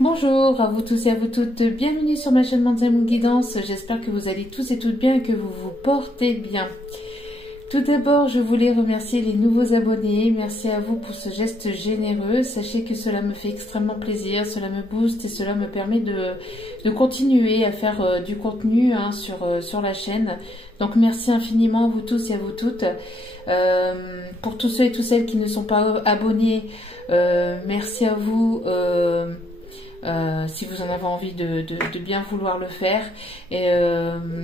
Bonjour à vous tous et à vous toutes, bienvenue sur ma chaîne Mademoiselle Moon Guidance. J'espère que vous allez tous et toutes bien et que vous vous portez bien. Tout d'abord, je voulais remercier les nouveaux abonnés. Merci à vous pour ce geste généreux. Sachez que cela me fait extrêmement plaisir, cela me booste et cela me permet de continuer à faire du contenu sur la chaîne. Donc merci infiniment à vous tous et à vous toutes. Pour tous ceux et toutes celles qui ne sont pas abonnés, merci à vous. Si vous en avez envie de bien vouloir le faire, et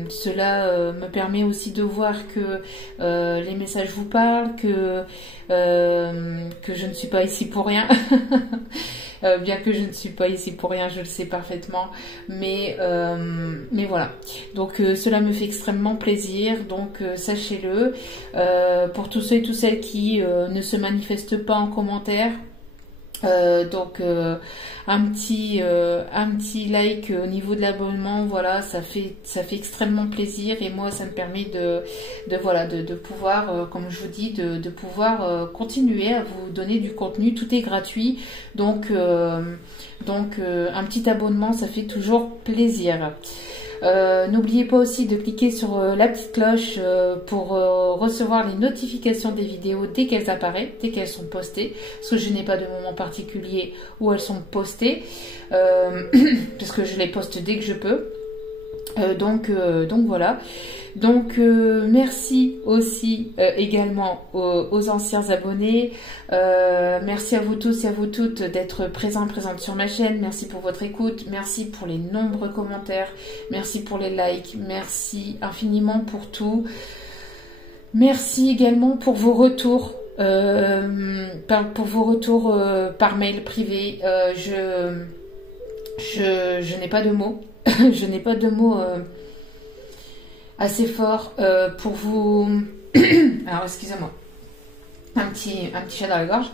cela me permet aussi de voir que les messages vous parlent, que je ne suis pas ici pour rien. Bien que je ne suis pas ici pour rien, je le sais parfaitement, mais voilà, donc cela me fait extrêmement plaisir, donc sachez-le. Pour tous ceux et toutes celles qui ne se manifestent pas en commentaire, un petit like au niveau de l'abonnement, voilà, ça fait extrêmement plaisir, et moi ça me permet de pouvoir, comme je vous dis, de pouvoir continuer à vous donner du contenu. Tout est gratuit, donc un petit abonnement, ça fait toujours plaisir. N'oubliez pas aussi de cliquer sur la petite cloche pour recevoir les notifications des vidéos dès qu'elles apparaissent, dès qu'elles sont postées, parce que je n'ai pas de moment particulier où elles sont postées, parce que je les poste dès que je peux. Donc voilà. Donc merci aussi également aux anciens abonnés. Merci à vous tous et à vous toutes d'être présentes sur ma chaîne. Merci pour votre écoute, merci pour les nombreux commentaires, merci pour les likes, merci infiniment pour tout. Merci également pour vos retours, par mail privé. Je n'ai pas de mots. Je n'ai pas de mots assez forts pour vous. Alors excusez-moi, un petit chat dans la gorge.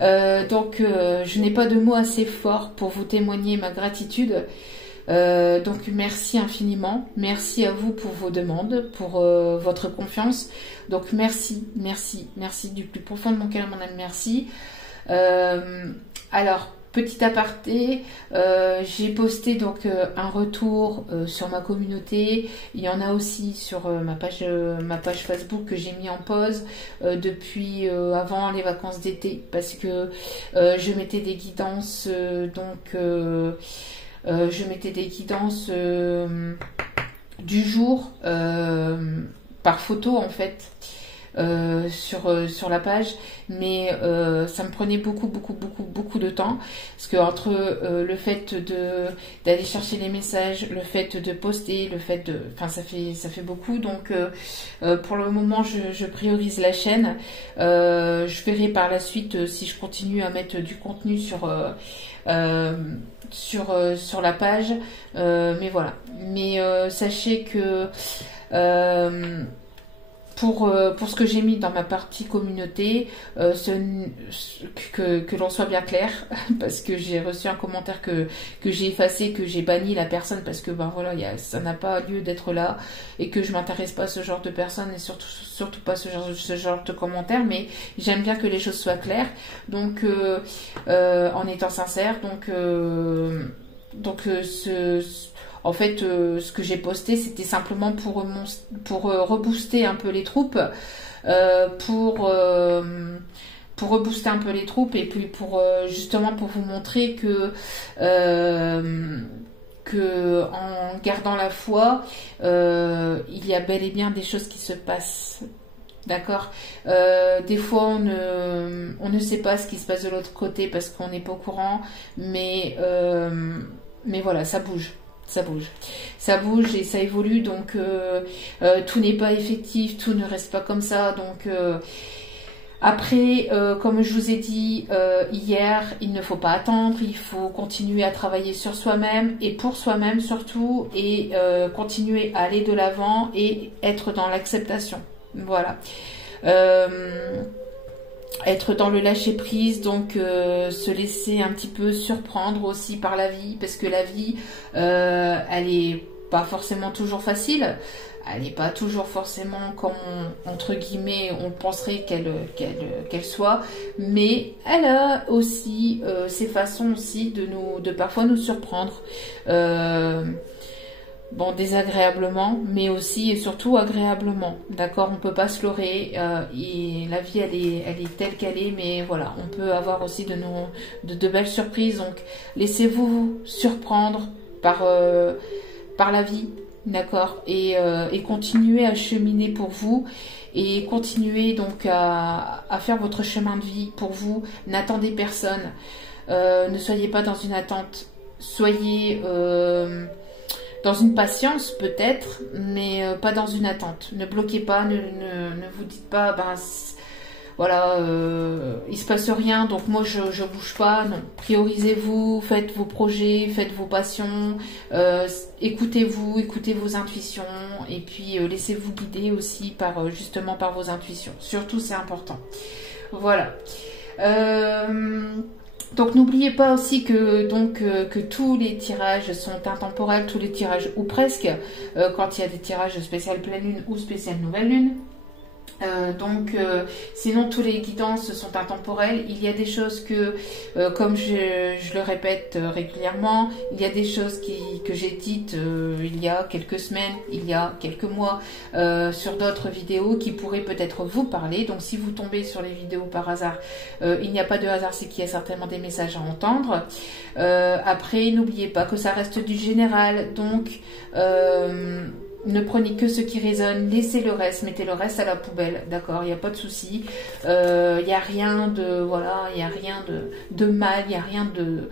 Je n'ai pas de mots assez forts pour vous témoigner ma gratitude. Donc merci infiniment, merci à vous pour vos demandes, pour votre confiance. Donc merci du plus profond de mon cœur, madame, merci. Alors, petit aparté, j'ai posté donc un retour sur ma communauté. Il y en a aussi sur ma page Facebook que j'ai mis en pause depuis avant les vacances d'été, parce que je mettais des guidances, je mettais des guidances du jour par photo en fait. Sur la page, mais ça me prenait beaucoup de temps, parce que entre le fait d'aller chercher les messages, le fait de poster, ça fait beaucoup. Donc pour le moment je priorise la chaîne. Je verrai par la suite si je continue à mettre du contenu sur la page, mais voilà. Mais sachez que pour ce que j'ai mis dans ma partie communauté, que l'on soit bien clair, parce que j'ai reçu un commentaire que j'ai effacé, que j'ai banni la personne, parce que ben voilà, ça n'a pas lieu d'être là, et que je m'intéresse pas à ce genre de personnes, et surtout pas ce genre de commentaires, mais j'aime bien que les choses soient claires, donc en étant sincère, en fait, ce que j'ai posté, c'était simplement pour rebooster un peu les troupes, pour rebooster un peu les troupes, et puis justement pour vous montrer que en gardant la foi, il y a bel et bien des choses qui se passent. D'accord. Des fois on ne sait pas ce qui se passe de l'autre côté parce qu'on n'est pas au courant, mais voilà, ça bouge. Ça bouge et ça évolue, donc tout n'est pas effectif, tout ne reste pas comme ça. Donc après, comme je vous ai dit hier, il ne faut pas attendre, il faut continuer à travailler sur soi-même et pour soi-même surtout, et continuer à aller de l'avant et être dans l'acceptation. Voilà. Être dans le lâcher prise, donc se laisser un petit peu surprendre aussi par la vie, parce que la vie elle est pas forcément toujours facile. Elle n'est pas toujours forcément comme, entre guillemets, on penserait qu'elle soit, mais elle a aussi ses façons aussi de parfois nous surprendre. Bon, désagréablement, mais aussi et surtout agréablement. D'accord, on peut pas se leurrer. Et la vie, elle est telle qu'elle est, mais voilà, on peut avoir aussi de belles surprises. Donc, laissez-vous surprendre par la vie, d'accord, et continuez à cheminer pour vous et continuez donc à faire votre chemin de vie pour vous. N'attendez personne. Ne soyez pas dans une attente. Soyez dans une patience peut-être, mais pas dans une attente. Ne bloquez pas, ne vous dites pas, ben voilà, il se passe rien, donc moi je bouge pas. Non, priorisez-vous, faites vos projets, faites vos passions, écoutez-vous, écoutez vos intuitions, et puis laissez-vous guider aussi justement par vos intuitions. Surtout, c'est important. Voilà. Donc n'oubliez pas aussi que tous les tirages sont intemporels, tous les tirages ou presque, quand il y a des tirages spécial pleine lune ou spécial nouvelle lune. Sinon tous les guidances sont intemporelles. Il y a des choses que, comme je le répète régulièrement, il y a des choses que j'ai dites il y a quelques semaines, il y a quelques mois, sur d'autres vidéos qui pourraient peut-être vous parler. Donc si vous tombez sur les vidéos par hasard, il n'y a pas de hasard, c'est qu'il y a certainement des messages à entendre. Après, n'oubliez pas que ça reste du général, donc ne prenez que ce qui résonne, laissez le reste, mettez le reste à la poubelle, d'accord, il n'y a pas de souci. Il n'y a rien de, voilà, il n'y a rien de mal, il n'y a rien de...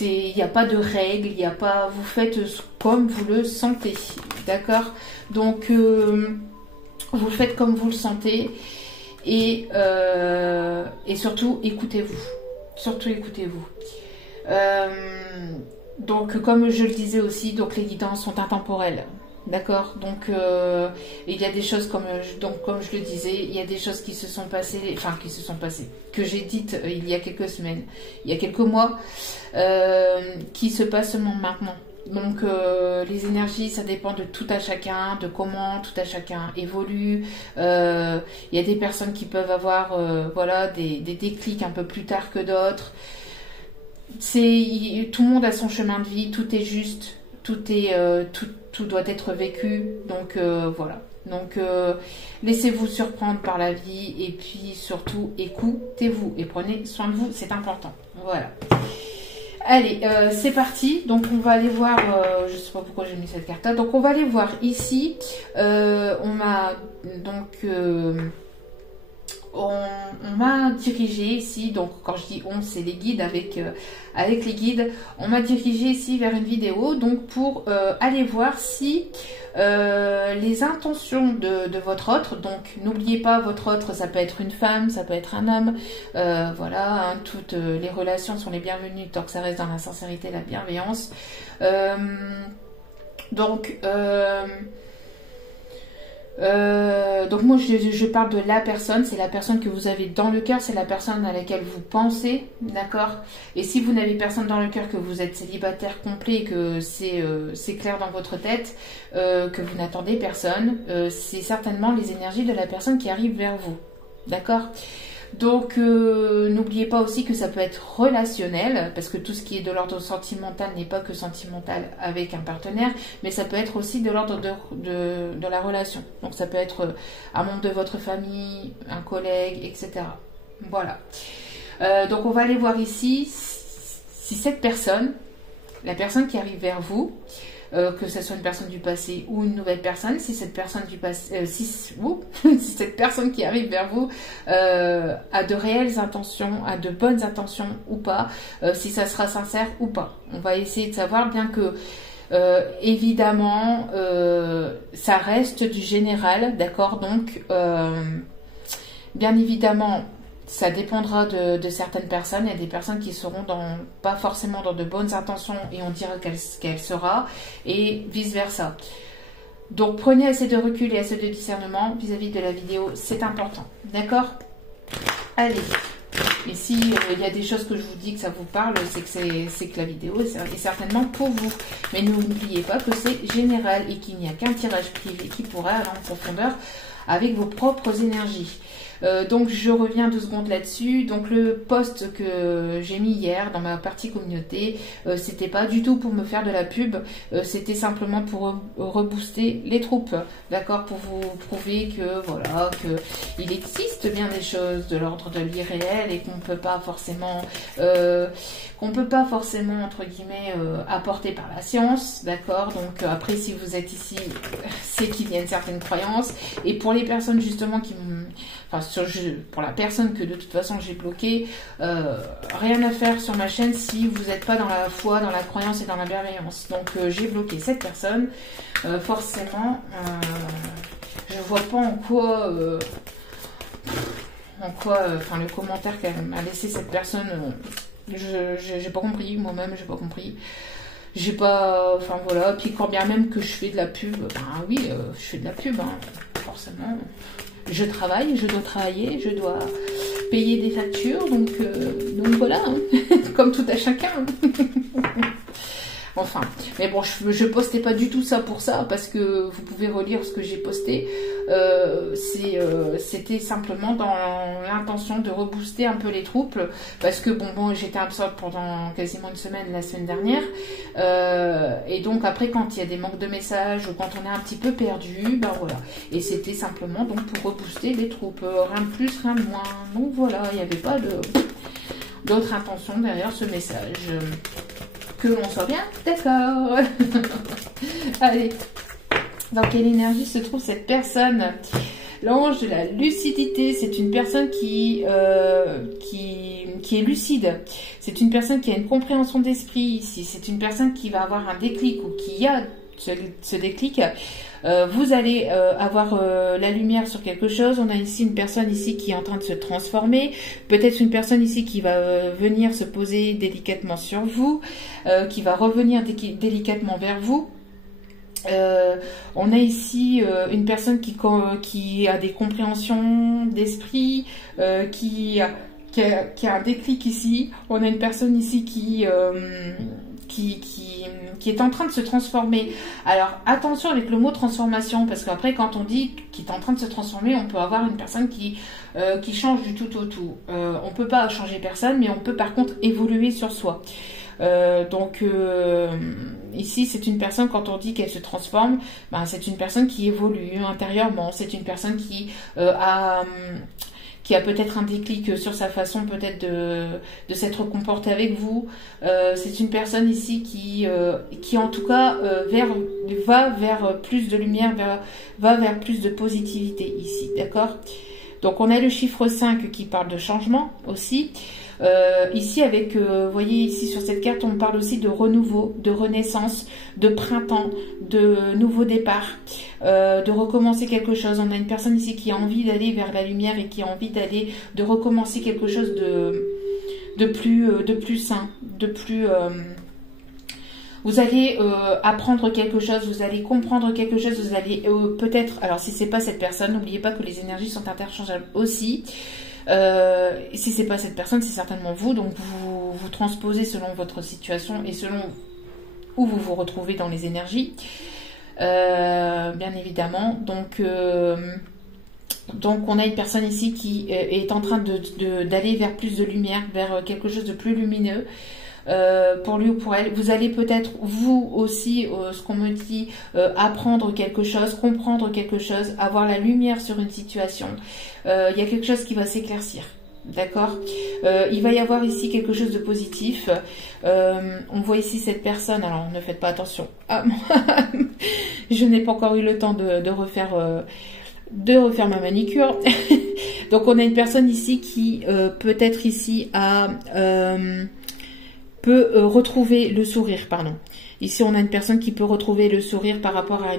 il n'y a pas de règles, il n'y a pas... Vous faites comme vous le sentez, d'accord. Donc, vous faites comme vous le sentez et surtout, écoutez-vous. Surtout, écoutez-vous. Donc, comme je le disais aussi, donc les guidances sont intemporelles. D'accord, donc il y a des choses comme je le disais, il y a des choses qui se sont passées, que j'ai dites il y a quelques semaines, il y a quelques mois, qui se passent maintenant. Donc les énergies, ça dépend de tout à chacun, de comment tout à chacun évolue. Il y a des personnes qui peuvent avoir voilà, des déclics un peu plus tard que d'autres. Tout le monde a son chemin de vie, tout est juste, tout doit être vécu, donc voilà. Donc laissez-vous surprendre par la vie et puis surtout écoutez-vous et prenez soin de vous, c'est important. Voilà. Allez, c'est parti. Donc on va aller voir, je sais pas pourquoi j'ai mis cette carte là, donc on va aller voir ici. On m'a donc on m'a dirigé ici, donc quand je dis on, c'est les guides avec les guides, on m'a dirigé ici vers une vidéo, donc pour aller voir si les intentions de votre autre, donc n'oubliez pas, votre autre, ça peut être une femme, ça peut être un homme, voilà, hein, toutes les relations sont les bienvenues tant que ça reste dans la sincérité et la bienveillance. Donc moi je parle de la personne, c'est la personne que vous avez dans le cœur, c'est la personne à laquelle vous pensez, d'accord. Et si vous n'avez personne dans le cœur, que vous êtes célibataire complet, que c'est clair dans votre tête, que vous n'attendez personne, c'est certainement les énergies de la personne qui arrive vers vous, d'accord. Donc n'oubliez pas aussi que ça peut être relationnel, parce que tout ce qui est de l'ordre sentimental n'est pas que sentimental avec un partenaire, mais ça peut être aussi de l'ordre de la relation. Donc ça peut être un membre de votre famille, un collègue, etc. Voilà. Donc on va aller voir ici si cette personne, la personne qui arrive vers vous, que ce soit une personne du passé ou une nouvelle personne, si cette personne du passé, si cette personne qui arrive vers vous a de réelles intentions, a de bonnes intentions ou pas, si ça sera sincère ou pas. On va essayer de savoir, bien que évidemment ça reste du général, d'accord. Donc bien évidemment ça dépendra de certaines personnes. Il y a des personnes qui seront pas forcément dans de bonnes intentions et on dira qu'elle sera, et vice versa. Donc prenez assez de recul et assez de discernement vis-à-vis de la vidéo, c'est important, d'accord. Allez, Et si il y a des choses que je vous dis que ça vous parle, c'est que la vidéo est certainement pour vous. Mais n'oubliez pas que c'est général et qu'il n'y a qu'un tirage privé qui pourra aller en profondeur avec vos propres énergies. Donc je reviens 2 secondes là-dessus. Donc le post que j'ai mis hier dans ma partie communauté, c'était pas du tout pour me faire de la pub, c'était simplement pour rebooster les troupes, d'accord, pour vous prouver que voilà, que il existe bien des choses de l'ordre de l'irréel et qu'on peut pas forcément entre guillemets apporter par la science, d'accord. Donc après, si vous êtes ici, c'est qu'il y a une certaine croyance. Et pour les personnes justement qui pour la personne que de toute façon j'ai bloqué, rien à faire sur ma chaîne si vous n'êtes pas dans la foi, dans la croyance et dans la bienveillance. Donc j'ai bloqué cette personne. Forcément, je vois pas en quoi, le commentaire qu'elle m'a laissé cette personne, j'ai pas compris, moi-même j'ai pas compris. J'ai pas, enfin voilà, puis quand bien même que je fais de la pub, ben oui, je fais de la pub, hein, forcément. Je travaille, je dois travailler, je dois payer des factures, donc voilà, hein, comme tout à chacun. Enfin, mais bon, je postais pas du tout ça pour ça, parce que vous pouvez relire ce que j'ai posté. C'était simplement dans l'intention de rebooster un peu les troupes, parce que bon j'étais absente pendant quasiment une semaine la semaine dernière, et donc après quand il y a des manques de messages ou quand on est un petit peu perdu, ben voilà, et c'était simplement donc pour rebooster les troupes, rien de plus, rien de moins. Donc voilà, il n'y avait pas d'autre intention derrière ce message. Que l'on soit bien d'accord. Allez, dans quelle énergie se trouve cette personne? L'ange de la lucidité, c'est une personne qui est lucide. C'est une personne qui a une compréhension d'esprit ici. C'est une personne qui va avoir un déclic ou qui a ce déclic. Vous allez avoir la lumière sur quelque chose. On a ici une personne ici qui est en train de se transformer. Peut-être une personne ici qui va venir se poser délicatement sur vous, qui va revenir délicatement vers vous. On a ici une personne qui a des compréhensions d'esprit, qui a un déclic ici. On a une personne ici qui est en train de se transformer. Alors attention avec le mot transformation, parce qu'après quand on dit qu'il est en train de se transformer, on peut avoir une personne qui change du tout au tout. On peut pas changer personne, mais on peut par contre évoluer sur soi. Ici c'est une personne, quand on dit qu'elle se transforme, ben, c'est une personne qui évolue intérieurement. C'est une personne qui a peut-être un déclic sur sa façon peut-être de s'être comportée avec vous. C'est une personne ici qui en tout cas va vers plus de lumière, va vers plus de positivité ici, d'accord? Donc on a le chiffre 5 qui parle de changement aussi. Ici avec, vous voyez ici sur cette carte, on parle aussi de renouveau, de renaissance, de printemps, de nouveau départ, de recommencer quelque chose. On a une personne ici qui a envie d'aller vers la lumière et qui a envie de recommencer quelque chose de plus sain, de plus... vous allez apprendre quelque chose, vous allez comprendre quelque chose, vous allez peut-être... Alors si c'est pas cette personne, n'oubliez pas que les énergies sont interchangeables aussi. Si c'est pas cette personne, c'est certainement vous, donc vous transposez selon votre situation et selon où vous vous retrouvez dans les énergies, bien évidemment. Donc on a une personne ici qui est en train d'aller vers plus de lumière, vers quelque chose de plus lumineux. Pour lui ou pour elle, vous allez peut-être vous aussi, ce qu'on me dit, apprendre quelque chose, comprendre quelque chose, avoir la lumière sur une situation. Il y a quelque chose qui va s'éclaircir, d'accord? Il va y avoir ici quelque chose de positif. On voit ici cette personne, alors ne faites pas attention. Ah, je n'ai pas encore eu le temps de refaire ma manicure. Donc on a une personne ici qui peut-être ici peut retrouver le sourire, pardon. Ici, on a une personne qui peut retrouver le sourire par rapport à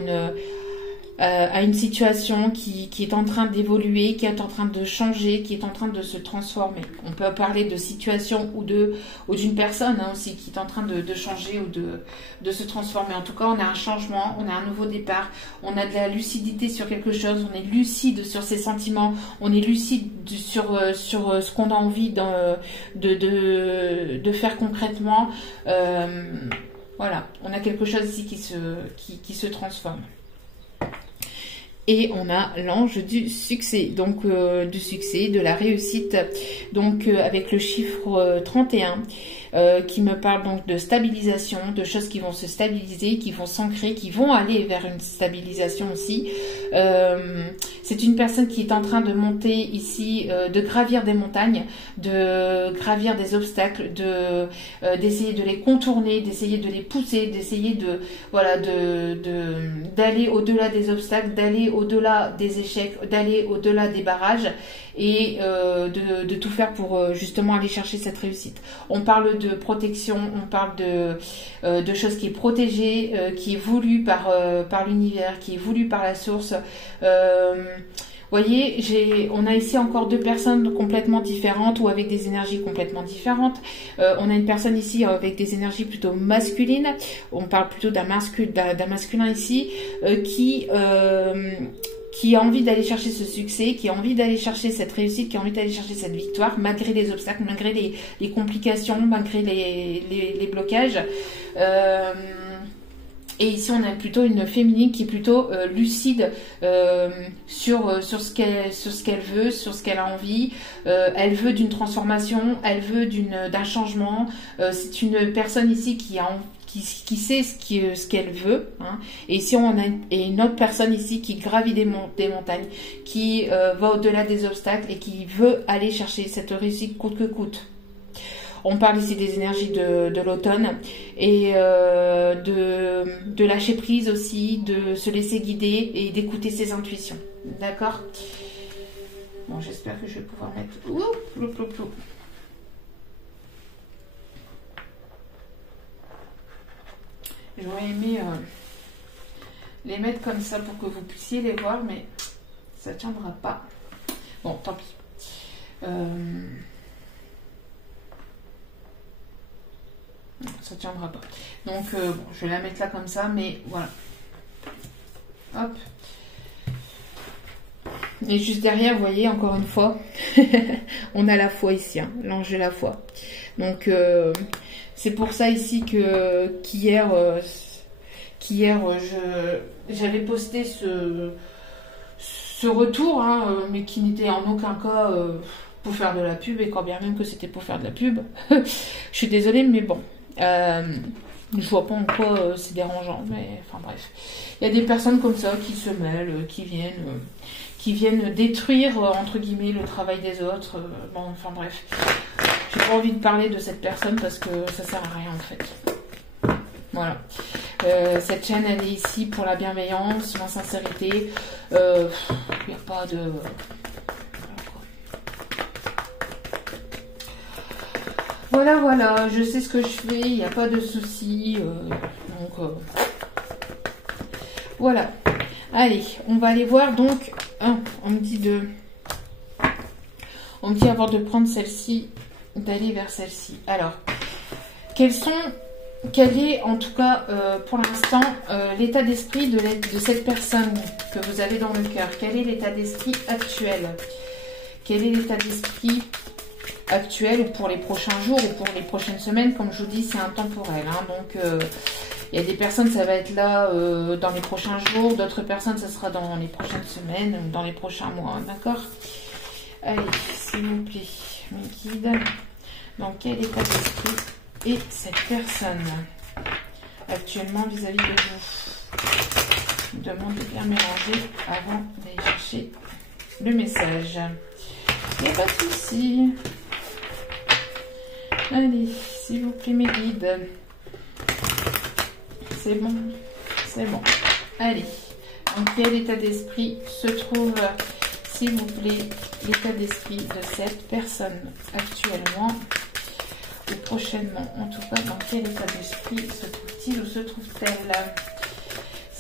à une situation qui est en train d'évoluer, qui est en train de changer, qui est en train de se transformer. On peut parler de situation ou d'une personne hein, aussi qui est en train de changer ou de se transformer. En tout cas, on a un changement, on a un nouveau départ, on a de la lucidité sur quelque chose, on est lucide sur ses sentiments, on est lucide sur ce qu'on a envie de faire concrètement. Voilà, on a quelque chose ici qui se transforme. Et on a l'ange du succès, donc du succès, de la réussite, donc avec le chiffre 31 qui me parle donc de stabilisation, de choses qui vont se stabiliser, qui vont s'ancrer, qui vont aller vers une stabilisation aussi. C'est une personne qui est en train de monter ici, de gravir des montagnes, de gravir des obstacles, d'essayer de les contourner, d'essayer de les pousser, d'essayer d'aller au-delà des obstacles, d'aller au-delà des échecs, d'aller au-delà des barrages et de tout faire pour justement aller chercher cette réussite. On parle de protection, on parle de choses qui est protégée, qui est voulue par l'univers, qui est voulue par la source. Voyez, on a ici encore deux personnes complètement différentes ou avec des énergies complètement différentes. On a une personne ici avec des énergies plutôt masculines. On parle plutôt d'un masculin ici qui a envie d'aller chercher ce succès, qui a envie d'aller chercher cette réussite, qui a envie d'aller chercher cette victoire, malgré les obstacles, malgré les complications, malgré les blocages. Et ici, on a plutôt une féminine qui est plutôt lucide sur ce qu'elle veut, sur ce qu'elle a envie. Elle veut d'une transformation, elle veut d'un changement. C'est une personne ici qui sait ce qu'elle veut. Hein. Et ici, on a une autre personne ici qui gravit des montagnes, qui va au-delà des obstacles et qui veut aller chercher cette réussite coûte que coûte. On parle ici des énergies de l'automne et de lâcher prise aussi, de se laisser guider et d'écouter ses intuitions. D'accord ? Bon, j'espère que je vais pouvoir mettre... J'aurais aimé les mettre comme ça pour que vous puissiez les voir, mais ça ne tiendra pas. Bon, tant pis. Ça ne tiendra pas. Donc, je vais la mettre là comme ça, mais voilà. Hop. Et juste derrière, vous voyez, encore une fois, on a la foi ici, hein, l'ange de la foi. Donc, c'est pour ça ici qu'hier, j'avais posté ce retour, hein, mais qui n'était en aucun cas pour faire de la pub, et quand bien même que c'était pour faire de la pub. Je suis désolée, mais bon. Je vois pas en quoi c'est dérangeant, mais enfin bref. Il y a des personnes comme ça qui se mêlent, qui viennent détruire, entre guillemets, le travail des autres. Bon, enfin bref. J'ai pas envie de parler de cette personne parce que ça sert à rien en fait. Voilà. Cette chaîne, elle est ici pour la bienveillance, la sincérité. Il n'y a pas de... Voilà, je sais ce que je fais, il n'y a pas de souci. Donc, voilà. Allez, on va aller voir. Donc, on me dit avant de prendre celle-ci, d'aller vers celle-ci. Alors, quel est en tout cas pour l'instant l'état d'esprit de cette personne que vous avez dans le cœur? Quel est l'état d'esprit actuel? Quel est l'état d'esprit actuel ou pour les prochains jours ou pour les prochaines semaines? Comme je vous dis, c'est intemporel. Hein, donc, il y a des personnes, ça va être là dans les prochains jours. D'autres personnes, ça sera dans les prochaines semaines ou dans les prochains mois. D'accord? Allez, s'il vous plaît, mes guides. Dans quel état d'esprit est cette personne actuellement vis-à-vis de vous? Je vous demande de bien mélanger avant d'aller chercher le message. Il n'y a pas de souci. Allez, s'il vous plaît, mes guides. C'est bon. C'est bon. Allez. Dans quel état d'esprit se trouve, s'il vous plaît, l'état d'esprit de cette personne actuellement ou prochainement? En tout cas, dans quel état d'esprit se trouve-t-il ou se trouve-t-elle?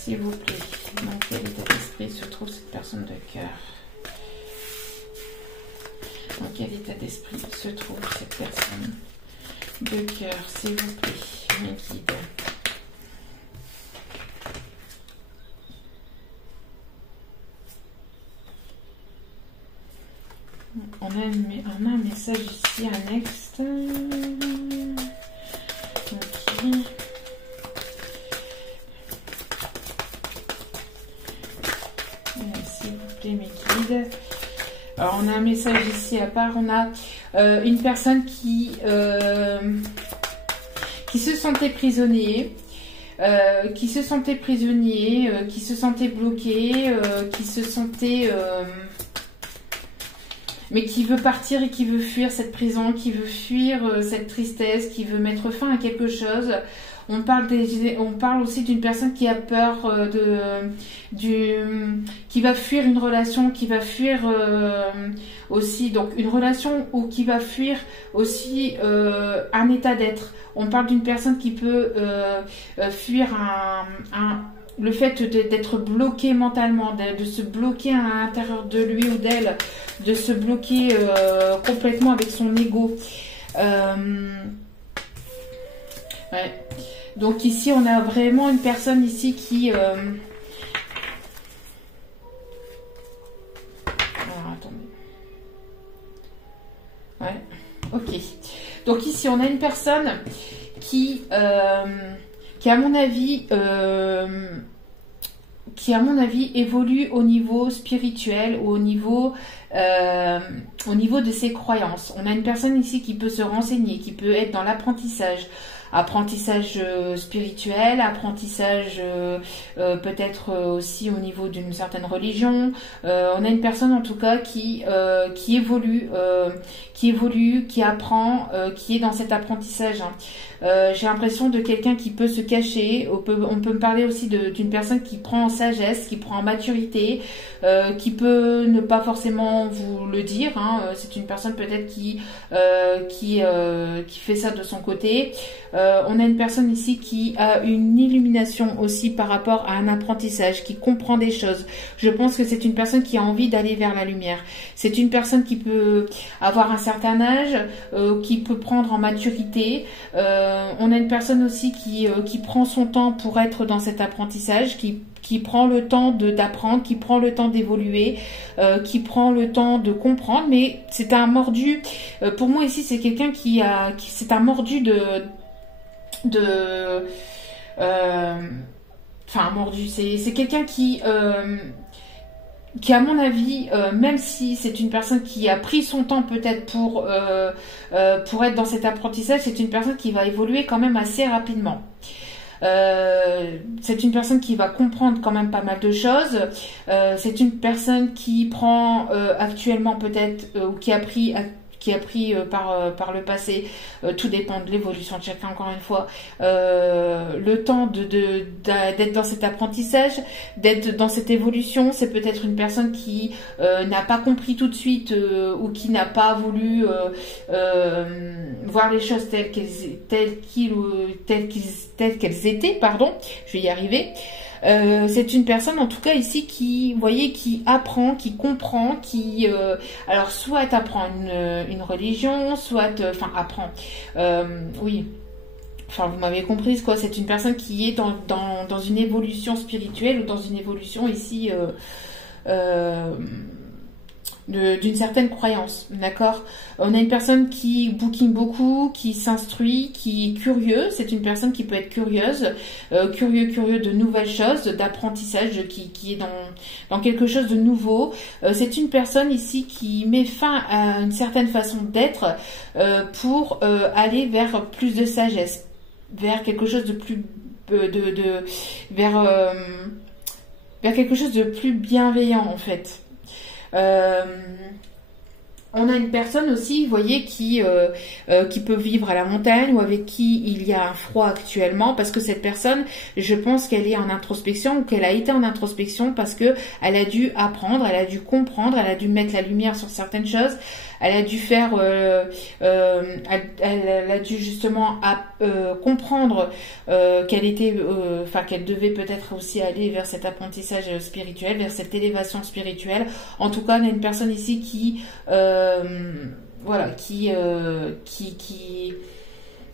s'il vous plaît. Dans quel état d'esprit se trouve cette personne de cœur? Dans quel état d'esprit se trouve cette personne de cœur, s'il vous plaît, mes guides? On a un message ici, annexe. Ok. S'il vous plaît, mes guides. Alors, on a un message ici à part. On a une personne qui se sentait prisonnier. Qui se sentait bloqué, qui se sentait... mais qui veut partir et qui veut fuir cette prison, qui veut fuir cette tristesse, qui veut mettre fin à quelque chose. On parle aussi d'une personne qui a peur qui va fuir une relation, qui va fuir aussi, donc une relation ou qui va fuir aussi un état d'être. On parle d'une personne qui peut fuir le fait d'être bloqué mentalement, de se bloquer à l'intérieur de lui ou d'elle, de se bloquer complètement avec son ego. Ouais. Donc ici, on a vraiment une personne ici qui... Alors, attendez. Ouais, ok. Donc ici, on a une personne qui à mon avis... qui à mon avis évolue au niveau spirituel ou au niveau de ses croyances. On a une personne ici qui peut se renseigner, qui peut être dans l'apprentissage, spirituel, apprentissage peut-être aussi au niveau d'une certaine religion. On a une personne en tout cas qui évolue, qui apprend, qui est dans cet apprentissage. J'ai l'impression de quelqu'un qui peut se cacher. On peut me parler aussi d'une personne qui prend en sagesse, qui prend en maturité, qui peut ne pas forcément vous le dire. C'est une personne peut-être qui fait ça de son côté. On a une personne ici qui a une illumination aussi par rapport à un apprentissage, qui comprend des choses. Je pense que c'est une personne qui a envie d'aller vers la lumière. C'est une personne qui peut avoir un certain âge, qui peut prendre en maturité. On a une personne aussi qui prend son temps pour être dans cet apprentissage, qui prend le temps d'apprendre, qui prend le temps d'évoluer, qui prend le temps de comprendre. Mais c'est un mordu. Pour moi ici, c'est quelqu'un c'est un mordu enfin, mordu. C'est quelqu'un qui à mon avis, même si c'est une personne qui a pris son temps peut-être pour être dans cet apprentissage, c'est une personne qui va évoluer quand même assez rapidement. C'est une personne qui va comprendre quand même pas mal de choses. C'est une personne qui prend actuellement peut-être ou qui a pris par le passé, tout dépend de l'évolution de chacun encore une fois, le temps d'être dans cet apprentissage, d'être dans cette évolution. C'est peut-être une personne qui n'a pas compris tout de suite ou qui n'a pas voulu voir les choses telles qu'elles étaient, pardon, je vais y arriver. C'est une personne en tout cas ici qui, vous voyez, qui apprend, qui comprend, qui alors soit apprend une religion, soit apprend, oui, enfin vous m'avez comprise quoi. C'est une personne qui est dans une évolution spirituelle ou dans une évolution ici d'une certaine croyance, d'accord. On a une personne qui bouquine beaucoup, qui s'instruit, qui est curieux. C'est une personne qui peut être curieuse, curieux de nouvelles choses, d'apprentissage, qui est dans quelque chose de nouveau. C'est une personne ici qui met fin à une certaine façon d'être pour aller vers plus de sagesse, vers quelque chose de plus vers quelque chose de plus bienveillant en fait. On a une personne aussi, vous voyez, qui peut vivre à la montagne ou avec qui il y a un froid actuellement, parce que cette personne, je pense qu'elle est en introspection ou qu'elle a été en introspection parce que elle a dû apprendre, elle a dû comprendre, elle a dû mettre la lumière sur certaines choses, elle a dû faire, elle a dû justement comprendre qu'elle était, enfin qu'elle devait peut-être aussi aller vers cet apprentissage spirituel, vers cette élévation spirituelle. En tout cas, on a une personne ici qui, voilà, qui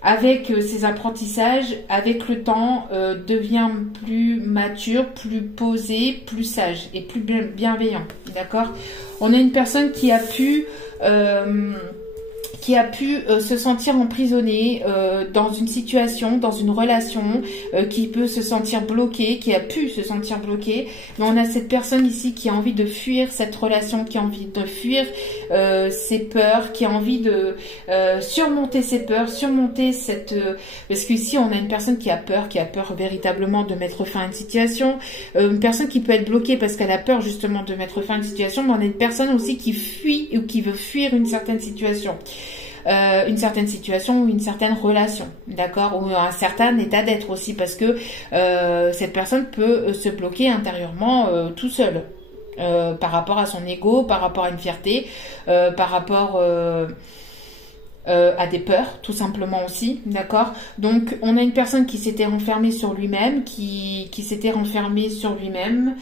avec ses apprentissages, avec le temps, devient plus mature, plus posé, plus sage et plus bienveillant. D'accord? On a une personne qui a pu se sentir emprisonnée dans une situation, dans une relation, qui peut se sentir bloquée, qui a pu se sentir bloquée. Mais on a cette personne ici qui a envie de fuir cette relation, qui a envie de fuir ses peurs, qui a envie de surmonter ses peurs, surmonter cette... parce qu'ici, on a une personne qui a peur véritablement de mettre fin à une situation, une personne qui peut être bloquée parce qu'elle a peur justement de mettre fin à une situation, mais on a une personne aussi qui fuit ou qui veut fuir une certaine situation. Une certaine situation ou une certaine relation, d'accord, ou un certain état d'être aussi, parce que cette personne peut se bloquer intérieurement tout seul par rapport à son ego, par rapport à une fierté, par rapport à des peurs, tout simplement aussi, d'accord. Donc, on a une personne qui s'était renfermée sur lui-même, qui s'était renfermée sur lui-même,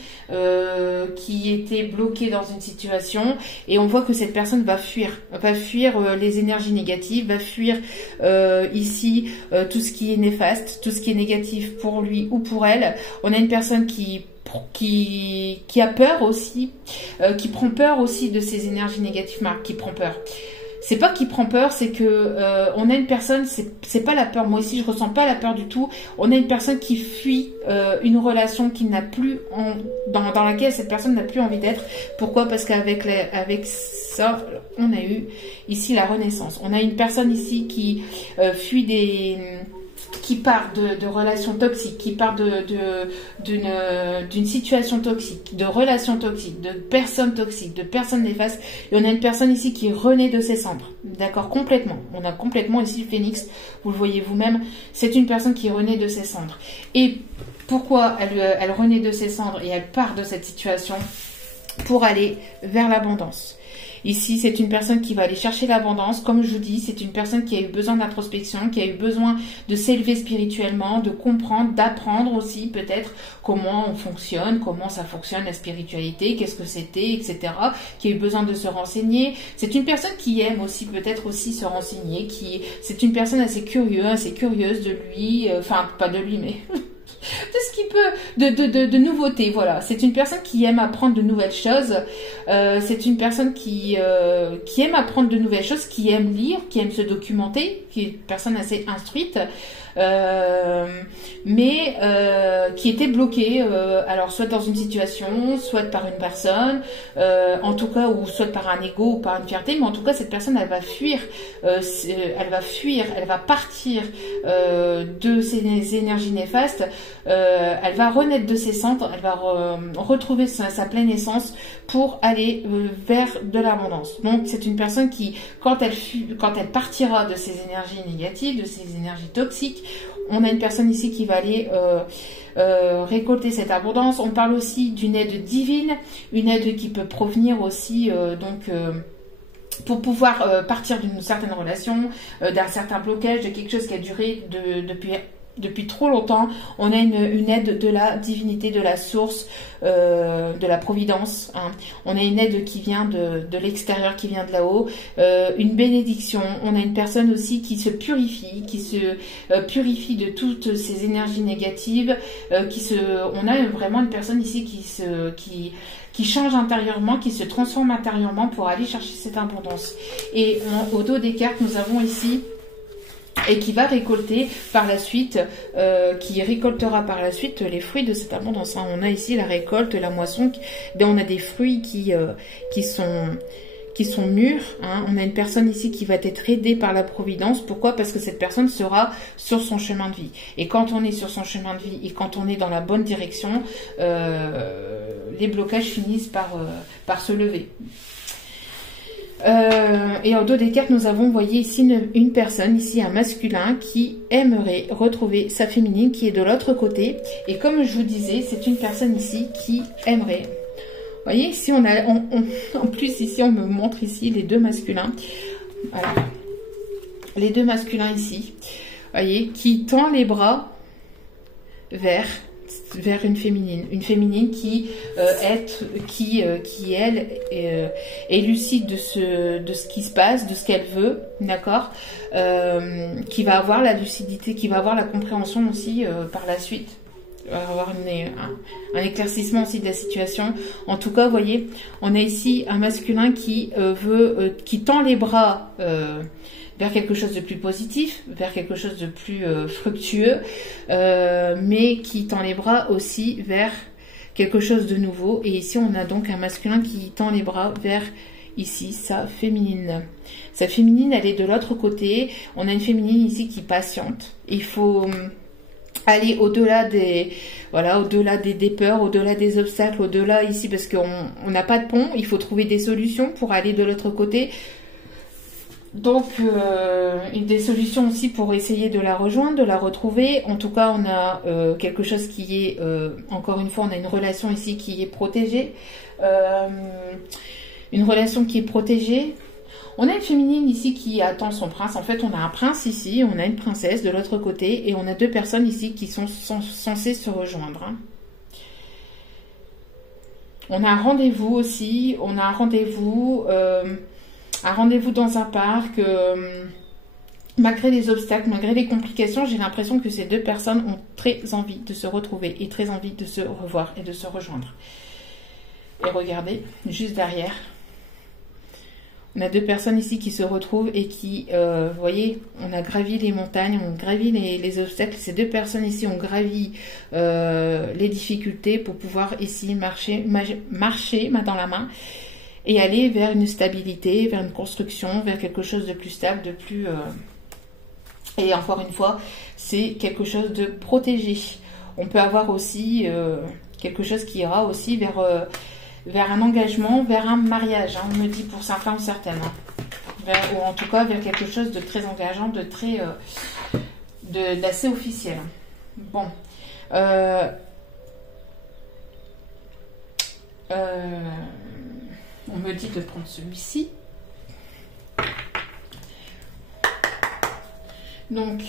qui était bloquée dans une situation, et on voit que cette personne va fuir les énergies négatives, va fuir ici tout ce qui est néfaste, tout ce qui est négatif pour lui ou pour elle. On a une personne qui a peur aussi, qui prend peur aussi de ces énergies négatives, qui prend peur. C'est pas qu'il prend peur, c'est que on a une personne, c'est pas la peur. Moi ici, je ressens pas la peur du tout. On a une personne qui fuit une relation qui n'a plus dans laquelle cette personne n'a plus envie d'être. Pourquoi? Parce qu'avec ça, on a eu ici la renaissance. On a une personne ici qui fuit qui part de relations toxiques, qui part d'une situation toxique, de relations toxiques, de personnes toxiques, de personnes néfastes. Et on a une personne ici qui renaît de ses cendres. D'accord? Complètement. On a complètement ici le phénix. Vous le voyez vous-même. C'est une personne qui renaît de ses cendres. Et pourquoi elle renaît de ses cendres et elle part de cette situation? Pour aller vers l'abondance. Ici, c'est une personne qui va aller chercher l'abondance. Comme je vous dis, c'est une personne qui a eu besoin d'introspection, qui a eu besoin de s'élever spirituellement, de comprendre, d'apprendre aussi peut-être comment on fonctionne, comment ça fonctionne la spiritualité, qu'est-ce que c'était, etc. Qui a eu besoin de se renseigner. C'est une personne qui aime aussi peut-être aussi se renseigner, c'est une personne assez curieuse de lui, enfin pas de lui mais... de ce qui peut, de nouveautés, voilà. C'est une personne qui aime apprendre de nouvelles choses. C'est une personne qui aime apprendre de nouvelles choses, qui aime lire, qui aime se documenter, qui est une personne assez instruite. Mais qui était bloquée, alors soit dans une situation, soit par une personne, en tout cas, ou soit par un ego ou par une fierté, mais en tout cas cette personne elle va fuir, elle va partir de ces énergies néfastes, elle va renaître de ses cendres, elle va retrouver sa pleine essence pour aller vers de l'abondance. Donc c'est une personne qui, quand elle partira de ces énergies négatives, de ces énergies toxiques, on a une personne ici qui va aller récolter cette abondance. On parle aussi d'une aide divine, une aide qui peut provenir aussi pour pouvoir partir d'une certaine relation, d'un certain blocage, de quelque chose qui a duré depuis trop longtemps. On a une aide de la divinité, de la source, de la providence, hein. On a une aide qui vient de l'extérieur, qui vient de là-haut, une bénédiction. On a une personne aussi qui se purifie, purifie de toutes ces énergies négatives, on a vraiment une personne ici qui change intérieurement, qui se transforme intérieurement pour aller chercher cette abondance. Et au dos des cartes, nous avons ici et qui va récolter par la suite, qui récoltera par la suite les fruits de cette abondance. On a ici la récolte, la moisson, on a des fruits qui sont mûrs, hein. On a une personne ici qui va être aidée par la providence. Pourquoi? Parce que cette personne sera sur son chemin de vie. Et quand on est sur son chemin de vie et quand on est dans la bonne direction, les blocages finissent par se lever. Et en dos des cartes, nous avons, vous voyez ici une personne, ici un masculin qui aimerait retrouver sa féminine qui est de l'autre côté. Et comme je vous disais, c'est une personne ici qui aimerait voyez, si on a, en plus ici, on me montre ici les deux masculins. Voilà. Les deux masculins ici, voyez, qui tend les bras vers une féminine qui elle est lucide de ce qui se passe, de ce qu'elle veut, d'accord, qui va avoir la lucidité, qui va avoir la compréhension aussi par la suite, avoir un éclaircissement aussi de la situation. En tout cas, vous voyez, on a ici un masculin qui qui tend les bras vers quelque chose de plus positif, vers quelque chose de plus fructueux, mais qui tend les bras aussi vers quelque chose de nouveau. Et ici, on a donc un masculin qui tend les bras vers, ici, sa féminine. Sa féminine, elle est de l'autre côté. On a une féminine ici qui patiente. Il faut aller au-delà des, voilà, au-delà des peurs, au-delà des obstacles, au-delà ici, parce qu'on n'a pas de pont. Il faut trouver des solutions pour aller de l'autre côté. Donc, des solutions aussi pour essayer de la rejoindre, de la retrouver. En tout cas, on a quelque chose qui est, encore une fois, on a une relation ici qui est protégée. Une relation qui est protégée. On a une féminine ici qui attend son prince. En fait, on a un prince ici, on a une princesse de l'autre côté. Et on a deux personnes ici qui sont censées se rejoindre. Hein. On a un rendez-vous aussi. On a un rendez-vous... un rendez-vous dans un parc, malgré les obstacles, malgré les complications, j'ai l'impression que ces deux personnes ont très envie de se retrouver et très envie de se revoir et de se rejoindre. Et regardez, juste derrière, on a deux personnes ici qui se retrouvent et qui, vous voyez, on a gravi les montagnes, on gravi les obstacles. Ces deux personnes ici ont gravi les difficultés pour pouvoir ici marcher main dans la main. Et aller vers une stabilité, vers une construction, vers quelque chose de plus stable, de plus... Et encore une fois, c'est quelque chose de protégé. On peut avoir aussi quelque chose qui ira aussi vers un engagement, vers un mariage. Hein, on me dit pour certains ou certaines. Hein. Ou en tout cas vers quelque chose de très engageant, de très... d'assez officiel. Bon. On me dit de prendre celui-ci. Donc,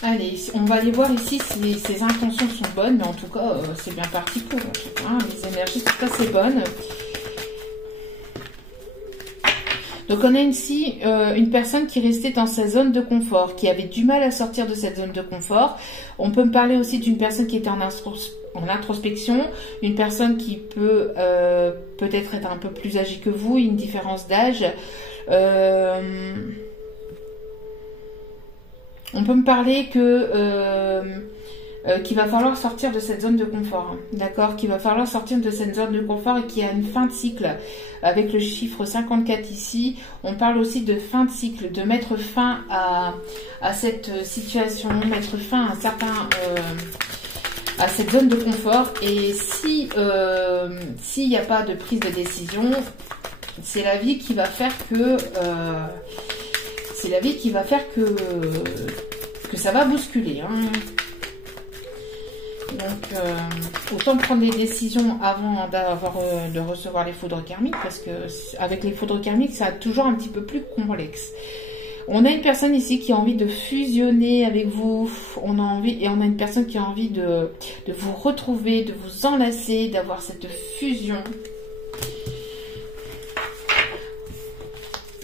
allez, on va aller voir ici si ses intentions sont bonnes. Mais en tout cas, c'est bien parti pour. Hein, les énergies, tout ça, c'est bonne. Donc, on a ici une personne qui restait dans sa zone de confort, qui avait du mal à sortir de cette zone de confort. On peut me parler aussi d'une personne qui était en introspection, une personne qui peut peut-être être un peu plus âgée que vous, une différence d'âge. On peut me parler qu'il va falloir sortir de cette zone de confort, hein, d'accord, qu'il va falloir sortir de cette zone de confort et qu'il y a une fin de cycle. Avec le chiffre 54 ici, on parle aussi de fin de cycle, de mettre fin à cette situation, mettre fin à à cette zone de confort. Et si s'il n'y a pas de prise de décision, c'est la vie qui va faire que ça va bousculer. Hein. Donc, autant prendre des décisions avant de recevoir les foudres karmiques, parce que avec les foudres karmiques, ça a toujours un petit peu plus complexe. On a une personne ici qui a envie de fusionner avec vous. On a une personne qui a envie de vous retrouver, de vous enlacer, d'avoir cette fusion.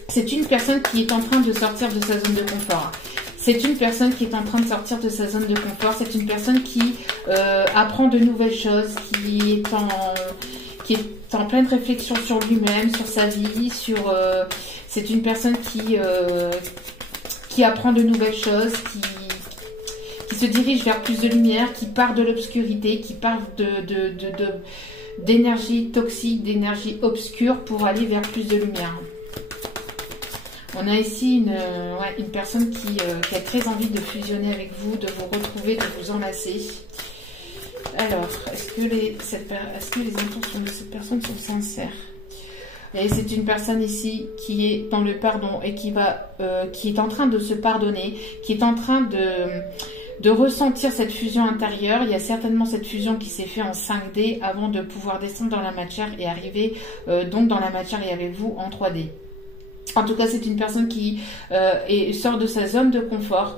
C'est une personne qui est en train de sortir de sa zone de confort. C'est une personne qui est en train de sortir de sa zone de confort. C'est une personne qui apprend de nouvelles choses, qui est en pleine réflexion sur lui-même, sur sa vie, c'est une personne qui apprend de nouvelles choses, qui se dirige vers plus de lumière, qui part de l'obscurité, qui part d'énergie toxique, d'énergie obscure pour aller vers plus de lumière. On a ici une personne qui a très envie de fusionner avec vous, de vous retrouver, de vous enlacer. Alors, est-ce que les intentions de cette personne sont sincères? Et c'est une personne ici qui est dans le pardon et qui est en train de se pardonner, qui est en train de ressentir cette fusion intérieure. Il y a certainement cette fusion qui s'est faite en 5D avant de pouvoir descendre dans la matière et arriver donc dans la matière et avec vous en 3D. En tout cas, c'est une personne qui sort de sa zone de confort,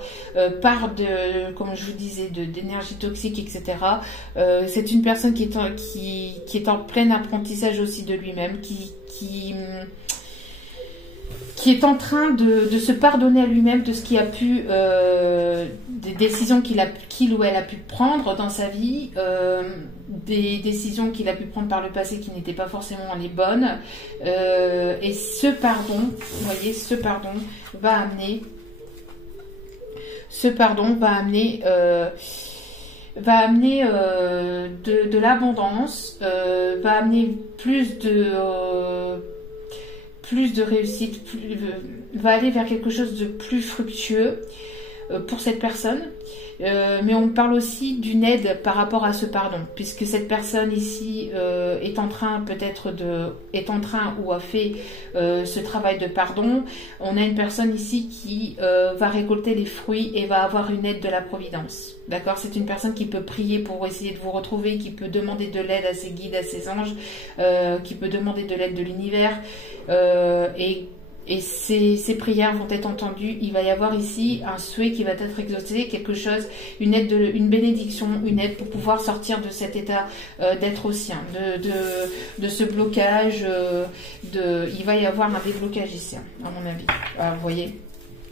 part de, comme je vous disais, d'énergie toxique, etc. C'est une personne qui est en plein apprentissage aussi de lui-même, qui est en train de se pardonner à lui-même de ce qui a pu, des décisions qu'il ou elle a pu prendre dans sa vie, des décisions qu'il a pu prendre par le passé qui n'étaient pas forcément les bonnes. Et ce pardon, vous voyez, ce pardon va amener de l'abondance, va amener plus de réussite, va aller vers quelque chose de plus fructueux pour cette personne. Mais on parle aussi d'une aide par rapport à ce pardon, puisque cette personne ici est en train ou a fait ce travail de pardon. On a une personne ici qui va récolter les fruits et va avoir une aide de la providence. D'accord, c'est une personne qui peut prier pour essayer de vous retrouver, qui peut demander de l'aide à ses guides, à ses anges, qui peut demander de l'aide de l'univers, et ces prières vont être entendues. Il va y avoir ici un souhait qui va être exaucé, quelque chose, une aide, une bénédiction, une aide pour pouvoir sortir de cet état d'être au sien, de ce blocage. Il va y avoir un déblocage ici, à mon avis. Alors, vous voyez,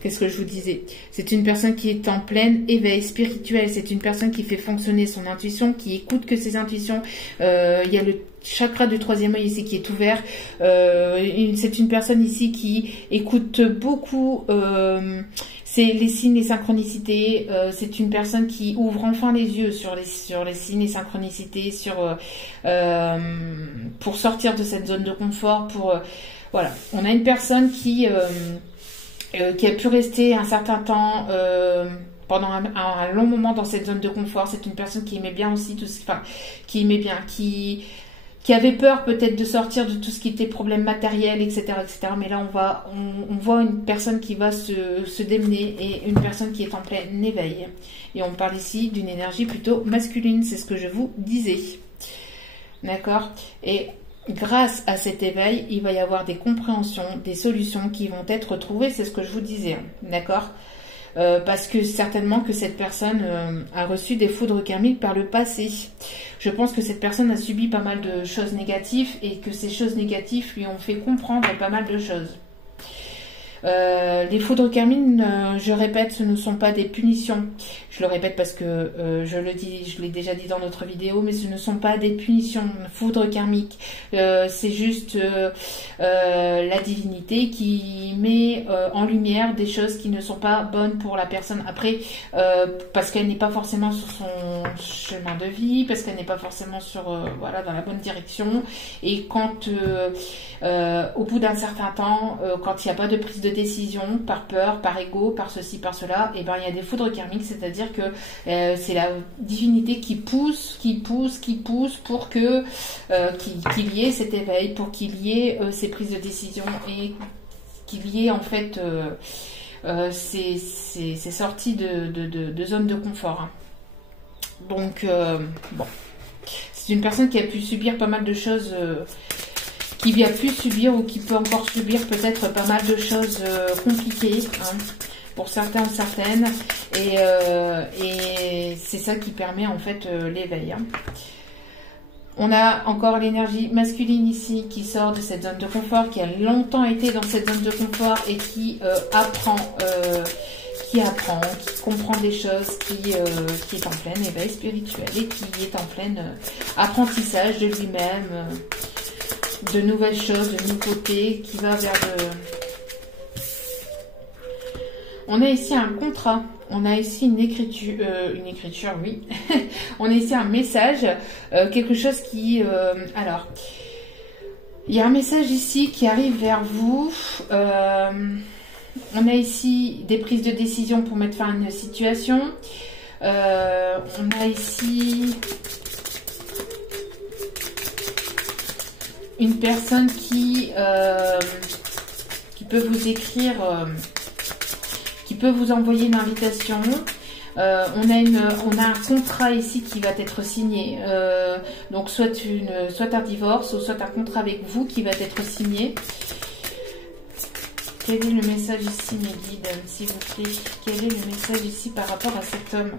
qu'est-ce que je vous disais? C'est une personne qui est en plein éveil spirituel. C'est une personne qui fait fonctionner son intuition, qui écoute que ses intuitions. Il y a le chakra du troisième œil ici qui est ouvert. C'est une personne ici qui écoute beaucoup les signes, les synchronicités. C'est une personne qui ouvre enfin les yeux sur les signes et synchronicités, pour sortir de cette zone de confort. Voilà, on a une personne qui a pu rester un certain temps pendant un long moment dans cette zone de confort. C'est une personne qui aimait bien aussi qui avait peur peut-être de sortir de tout ce qui était problème matériel, etc., etc. Mais là, on voit une personne qui va se démener et une personne qui est en plein éveil. Et on parle ici d'une énergie plutôt masculine, c'est ce que je vous disais. D'accord? Et grâce à cet éveil, il va y avoir des compréhensions, des solutions qui vont être trouvées, c'est ce que je vous disais. D'accord? Parce que certainement que cette personne a reçu des foudres karmiques par le passé. Je pense que cette personne a subi pas mal de choses négatives et que ces choses négatives lui ont fait comprendre pas mal de choses. Les foudres karmiques, je répète, ce ne sont pas des punitions. Je le répète parce que je l'ai déjà dit dans notre vidéo, mais ce ne sont pas des punitions. Foudre karmique, c'est juste la divinité qui met en lumière des choses qui ne sont pas bonnes pour la personne. Après, parce qu'elle n'est pas forcément sur son chemin de vie, parce qu'elle n'est pas forcément dans la bonne direction. Et quand, au bout d'un certain temps, quand il n'y a pas de prise de décision, par peur, par ego, par ceci, par cela, et ben il y a des foudres karmiques, c'est-à-dire que c'est la divinité qui pousse pour que qu'il y ait cet éveil, pour qu'il y ait ces prises de décision et qu'il y ait en fait ces sorties de zone de confort. Hein. Donc bon, c'est une personne qui a pu subir pas mal de choses. Qui a pu subir ou qui peut encore subir peut-être pas mal de choses compliquées hein, pour certains ou certaines et c'est ça qui permet en fait l'éveil. Hein. On a encore l'énergie masculine ici qui sort de cette zone de confort, qui a longtemps été dans cette zone de confort et qui apprend, qui comprend des choses, qui est en plein éveil spirituel et qui est en plein apprentissage de lui-même. De nouvelles choses, de nouveautés, qui va vers On a ici un contrat, on a ici une écriture, oui. On a ici un message, quelque chose qui... alors, il y a un message ici qui arrive vers vous. On a ici des prises de décision pour mettre fin à une situation. On a ici... une personne qui peut vous écrire, qui peut vous envoyer une invitation. On a un contrat ici qui va être signé. Donc soit un divorce ou soit un contrat avec vous qui va être signé. Quel est le message ici, mes guides, s'il vous plaît? Quel est le message ici par rapport à cet homme?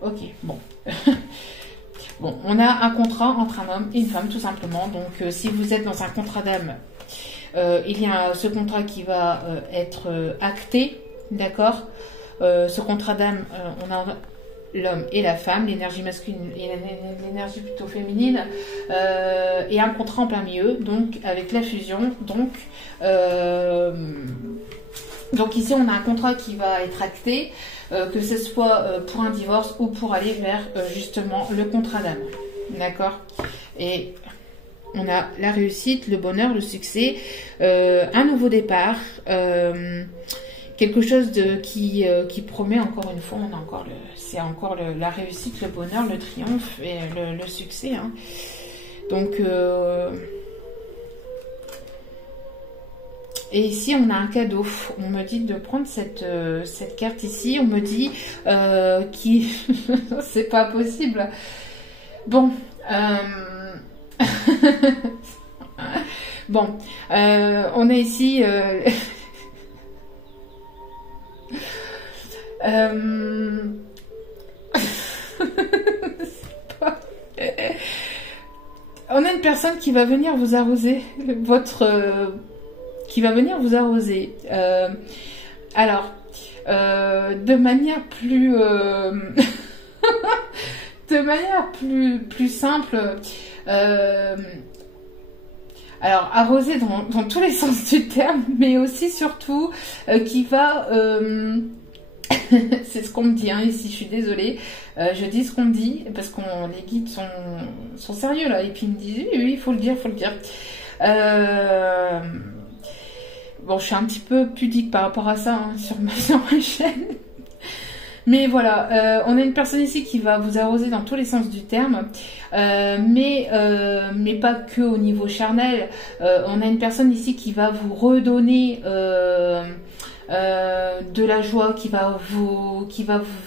Ok, bon. Bon, on a un contrat entre un homme et une femme, tout simplement. Donc, si vous êtes dans un contrat d'âme, il y a ce contrat qui va être acté, d'accord? Ce contrat d'âme, on a l'homme et la femme, l'énergie masculine et l'énergie plutôt féminine, et un contrat en plein milieu, donc avec la fusion. Donc ici, on a un contrat qui va être acté, que ce soit pour un divorce ou pour aller vers justement le contrat d'âme. D'accord? Et on a la réussite, le bonheur, le succès, un nouveau départ, quelque chose qui promet encore une fois, c'est encore la réussite, le bonheur, le triomphe et le succès. Hein. Donc, et ici, on a un cadeau. On me dit de prendre cette carte ici. On me dit c'est pas possible. Bon. Bon. On a ici... On a une personne qui va venir vous arroser qui va venir vous arroser. Alors, de manière plus de manière plus simple. Alors, arroser dans tous les sens du terme, mais aussi surtout qui va... c'est ce qu'on me dit, hein, ici, je suis désolée. Je dis ce qu'on me dit, parce que les guides sont sérieux, là. Et puis, ils me disent, oui, il faut le dire, il faut le dire. Bon, je suis un petit peu pudique par rapport à ça, hein, sur ma chaîne. Mais voilà, on a une personne ici qui va vous arroser dans tous les sens du terme, mais pas que au niveau charnel. On a une personne ici qui va vous redonner de la joie, qui va vous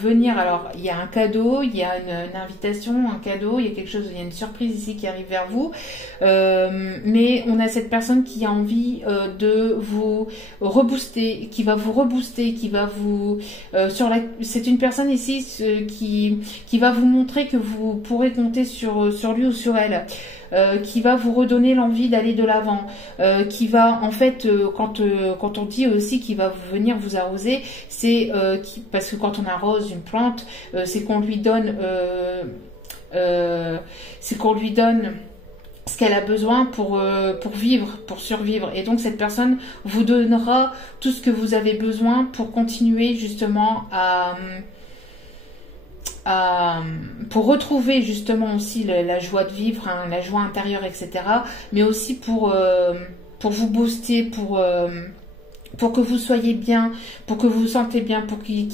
venir. Alors, il y a un cadeau, il y a une invitation, un cadeau, il y a quelque chose, il y a une surprise ici qui arrive vers vous. Mais on a cette personne qui a envie de vous rebooster, qui va vous rebooster, qui va vous c'est une personne ici qui va vous montrer que vous pourrez compter sur lui ou sur elle. Qui va vous redonner l'envie d'aller de l'avant, qui va en fait, quand on dit aussi qu'il va venir vous arroser, c'est parce que quand on arrose une plante, c'est qu'on lui donne ce qu'elle a besoin pour vivre, pour survivre. Et donc cette personne vous donnera tout ce que vous avez besoin pour continuer justement pour retrouver justement aussi la joie de vivre, hein, la joie intérieure, etc. Mais aussi pour vous booster, pour que vous soyez bien, pour que vous vous sentez bien, pour qu'il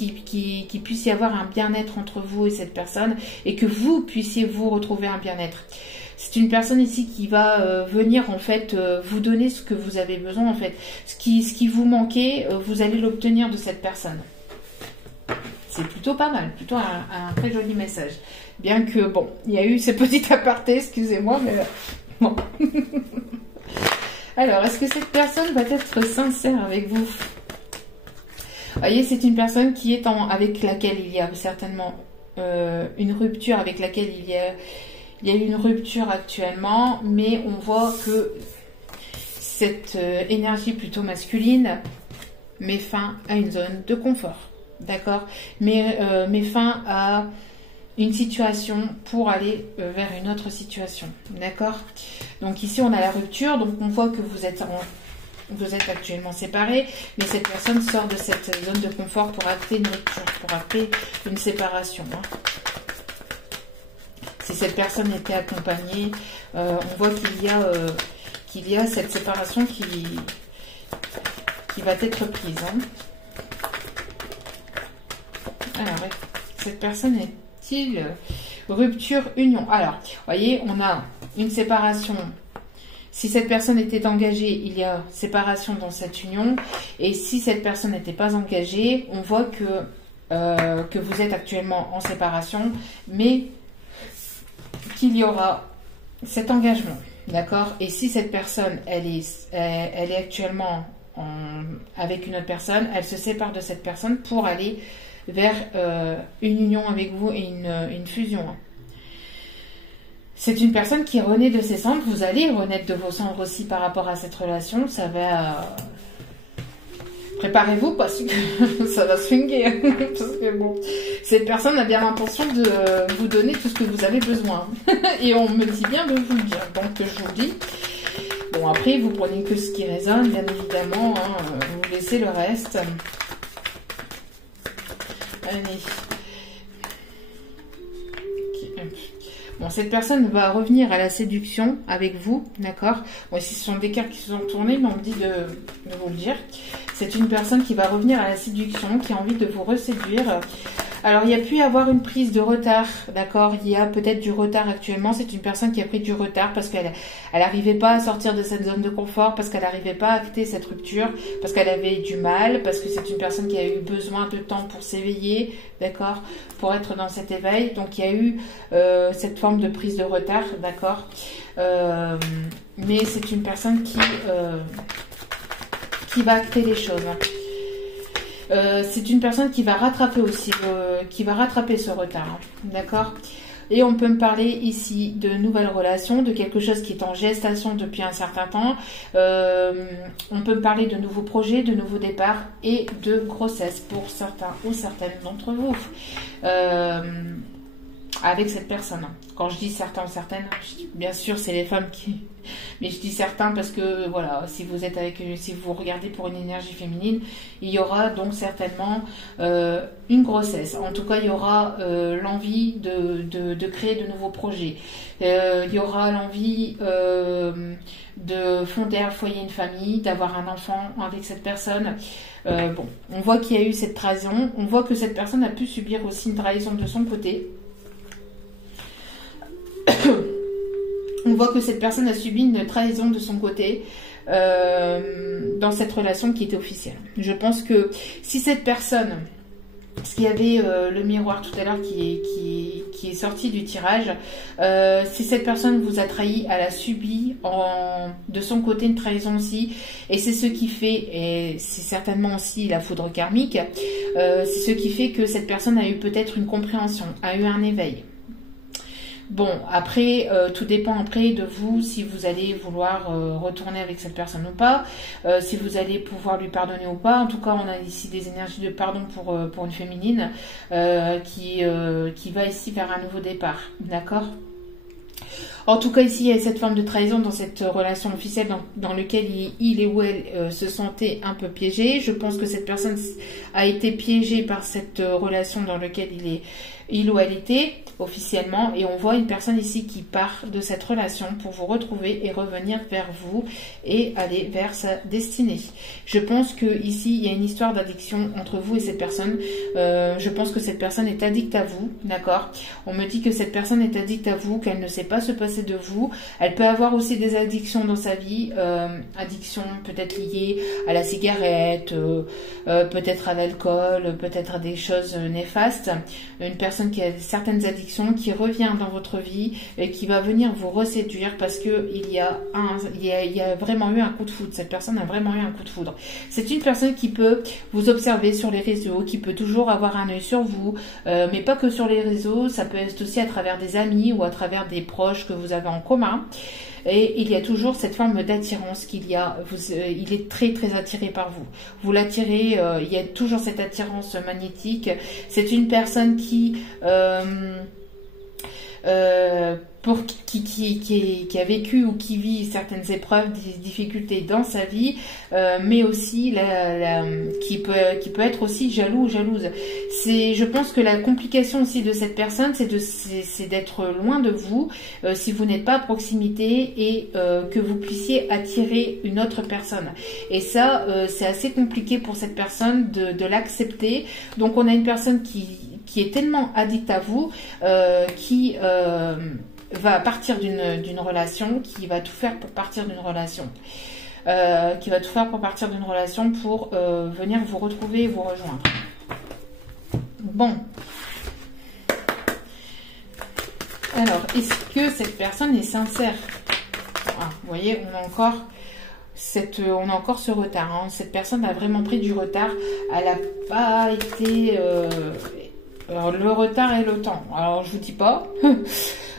puisse y avoir un bien-être entre vous et cette personne, et que vous puissiez vous retrouver un bien-être. C'est une personne ici qui va venir en fait vous donner ce que vous avez besoin en fait. Ce qui vous manquait, vous allez l'obtenir de cette personne. C'est plutôt pas mal, plutôt un très joli message. Bien que, bon, il y a eu ces petits apartés, excusez-moi, mais bon. Alors, est-ce que cette personne va être sincère avec vous? Vous voyez, c'est une personne qui est avec laquelle il y a certainement une rupture, avec laquelle il y a une rupture actuellement, mais on voit que cette énergie plutôt masculine met fin à une zone de confort. D'accord, mais fin à une situation pour aller vers une autre situation. D'accord. Donc ici on a la rupture, donc on voit que vous êtes actuellement séparés, mais cette personne sort de cette zone de confort pour acter une rupture, pour acter une séparation. Hein. Si cette personne était accompagnée, on voit qu'il y a cette séparation qui va être prise. Hein. Alors, cette personne est-il rupture, union? Alors, vous voyez, on a une séparation. Si cette personne était engagée, il y a séparation dans cette union. Et si cette personne n'était pas engagée, on voit que que vous êtes actuellement en séparation, mais qu'il y aura cet engagement, d'accord? Et si cette personne, elle est actuellement avec une autre personne, elle se sépare de cette personne pour aller vers une union avec vous et une fusion. C'est une personne qui renaît de ses cendres. Vous allez renaître de vos cendres aussi par rapport à cette relation. Ça va... Préparez-vous parce que ça va swinguer. Parce que bon, cette personne a bien l'intention de vous donner tout ce que vous avez besoin. Et on me dit bien de vous le dire. Donc je vous le dis. Bon, après, vous prenez que ce qui résonne, bien évidemment. Hein, vous laissez le reste. Allez. Bon, cette personne va revenir à la séduction avec vous, d'accord? Bon, ici, ce sont des cartes qui se sont tournées, mais on me dit de vous le dire. C'est une personne qui va revenir à la séduction, qui a envie de vous reséduire. Alors, il y a pu y avoir une prise de retard, d'accord? Il y a peut-être du retard actuellement. C'est une personne qui a pris du retard parce qu'elle n'arrivait pas à sortir de cette zone de confort, parce qu'elle n'arrivait pas à acter cette rupture, parce qu'elle avait du mal, parce que c'est une personne qui a eu besoin de temps pour s'éveiller, d'accord? Pour être dans cet éveil. Donc, il y a eu cette forme de prise de retard, d'accord? Mais c'est une personne qui va acter les choses. C'est une personne qui va rattraper aussi, qui va rattraper ce retard, hein, d'accord? Et on peut me parler ici de nouvelles relations, de quelque chose qui est en gestation depuis un certain temps. On peut me parler de nouveaux projets, de nouveaux départs et de grossesse pour certains ou certaines d'entre vous. Avec cette personne. Quand je dis certains ou certaines, bien sûr c'est les femmes qui... Mais je dis certains parce que voilà, si vous êtes si vous regardez pour une énergie féminine, il y aura donc certainement une grossesse. En tout cas, il y aura l'envie de créer de nouveaux projets. Il y aura l'envie de fonder un foyer, une famille, d'avoir un enfant avec cette personne. Bon, on voit qu'il y a eu cette trahison. On voit que cette personne a pu subir aussi une trahison de son côté. On voit que cette personne a subi une trahison de son côté dans cette relation qui était officielle. Je pense que si cette personne, parce qu'il y avait le miroir tout à l'heure qui est sorti du tirage, si cette personne vous a trahi, elle a subi de son côté une trahison aussi, et c'est ce qui fait, et c'est certainement aussi la foudre karmique, c'est ce qui fait que cette personne a eu peut-être une compréhension, a eu un éveil. Bon, après, tout dépend après de vous, si vous allez vouloir retourner avec cette personne ou pas, si vous allez pouvoir lui pardonner ou pas. En tout cas, on a ici des énergies de pardon pour une féminine qui va ici vers un nouveau départ, d'accord ? En tout cas, ici, il y a cette forme de trahison dans cette relation officielle dans laquelle il et ou elle se sentaient un peu piégés. Je pense que cette personne a été piégée par cette relation dans laquelle il ou elle était officiellement, et on voit une personne ici qui part de cette relation pour vous retrouver et revenir vers vous et aller vers sa destinée. Je pense que ici il y a une histoire d'addiction entre vous et cette personne. Je pense que cette personne est addicte à vous, d'accord? On me dit que cette personne est addicte à vous, qu'elle ne sait pas se passer de vous. Elle peut avoir aussi des addictions dans sa vie, addictions peut-être liées à la cigarette, peut-être à l'alcool, peut-être à des choses néfastes. Une personne qui a certaines addictions, qui revient dans votre vie et qui va venir vous reséduire parce que il y a vraiment eu un coup de foudre. Cette personne a vraiment eu un coup de foudre. C'est une personne qui peut vous observer sur les réseaux, qui peut toujours avoir un œil sur vous, mais pas que sur les réseaux, ça peut être aussi à travers des amis ou à travers des proches que vous avez en commun. Et il y a toujours cette forme d'attirance qu'il y a. Il est très très attiré par vous. Vous l'attirez, il y a toujours cette attirance magnétique. C'est une personne qui a vécu ou qui vit certaines épreuves, des difficultés dans sa vie, mais aussi qui peut être aussi jaloux ou jalouse. Je pense que la complication aussi de cette personne, c'est d'être loin de vous, si vous n'êtes pas à proximité, et que vous puissiez attirer une autre personne. Et ça, c'est assez compliqué pour cette personne de l'accepter. Donc on a une personne qui est tellement addict à vous, qui va partir d'une relation, qui va tout faire pour partir d'une relation, pour venir vous retrouver et vous rejoindre. Bon. Alors, est-ce que cette personne est sincère? Ah, vous voyez, on a encore ce retard. Hein. Cette personne a vraiment pris du retard. Elle n'a pas été... alors, le retard et le temps. Alors, je vous dis pas.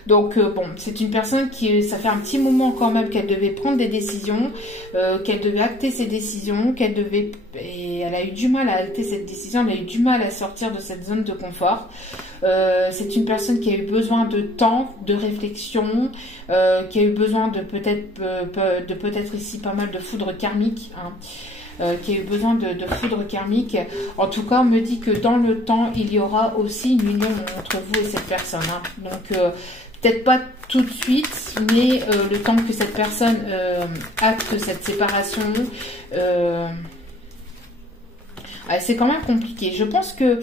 Donc, bon, c'est une personne qui... Ça fait un petit moment quand même qu'elle devait prendre des décisions, qu'elle devait acter ses décisions, qu'elle devait... Et elle a eu du mal à acter cette décision, elle a eu du mal à sortir de cette zone de confort. C'est une personne qui a eu besoin de temps, de réflexion, qui a eu besoin de peut-être ici pas mal de foudre karmique, hein, qui a eu besoin de foudre karmique. En tout cas, on me dit que dans le temps, il y aura aussi une union entre vous et cette personne. Hein. Donc, peut-être pas tout de suite, mais le temps que cette personne acte cette séparation... c'est quand même compliqué. Je pense que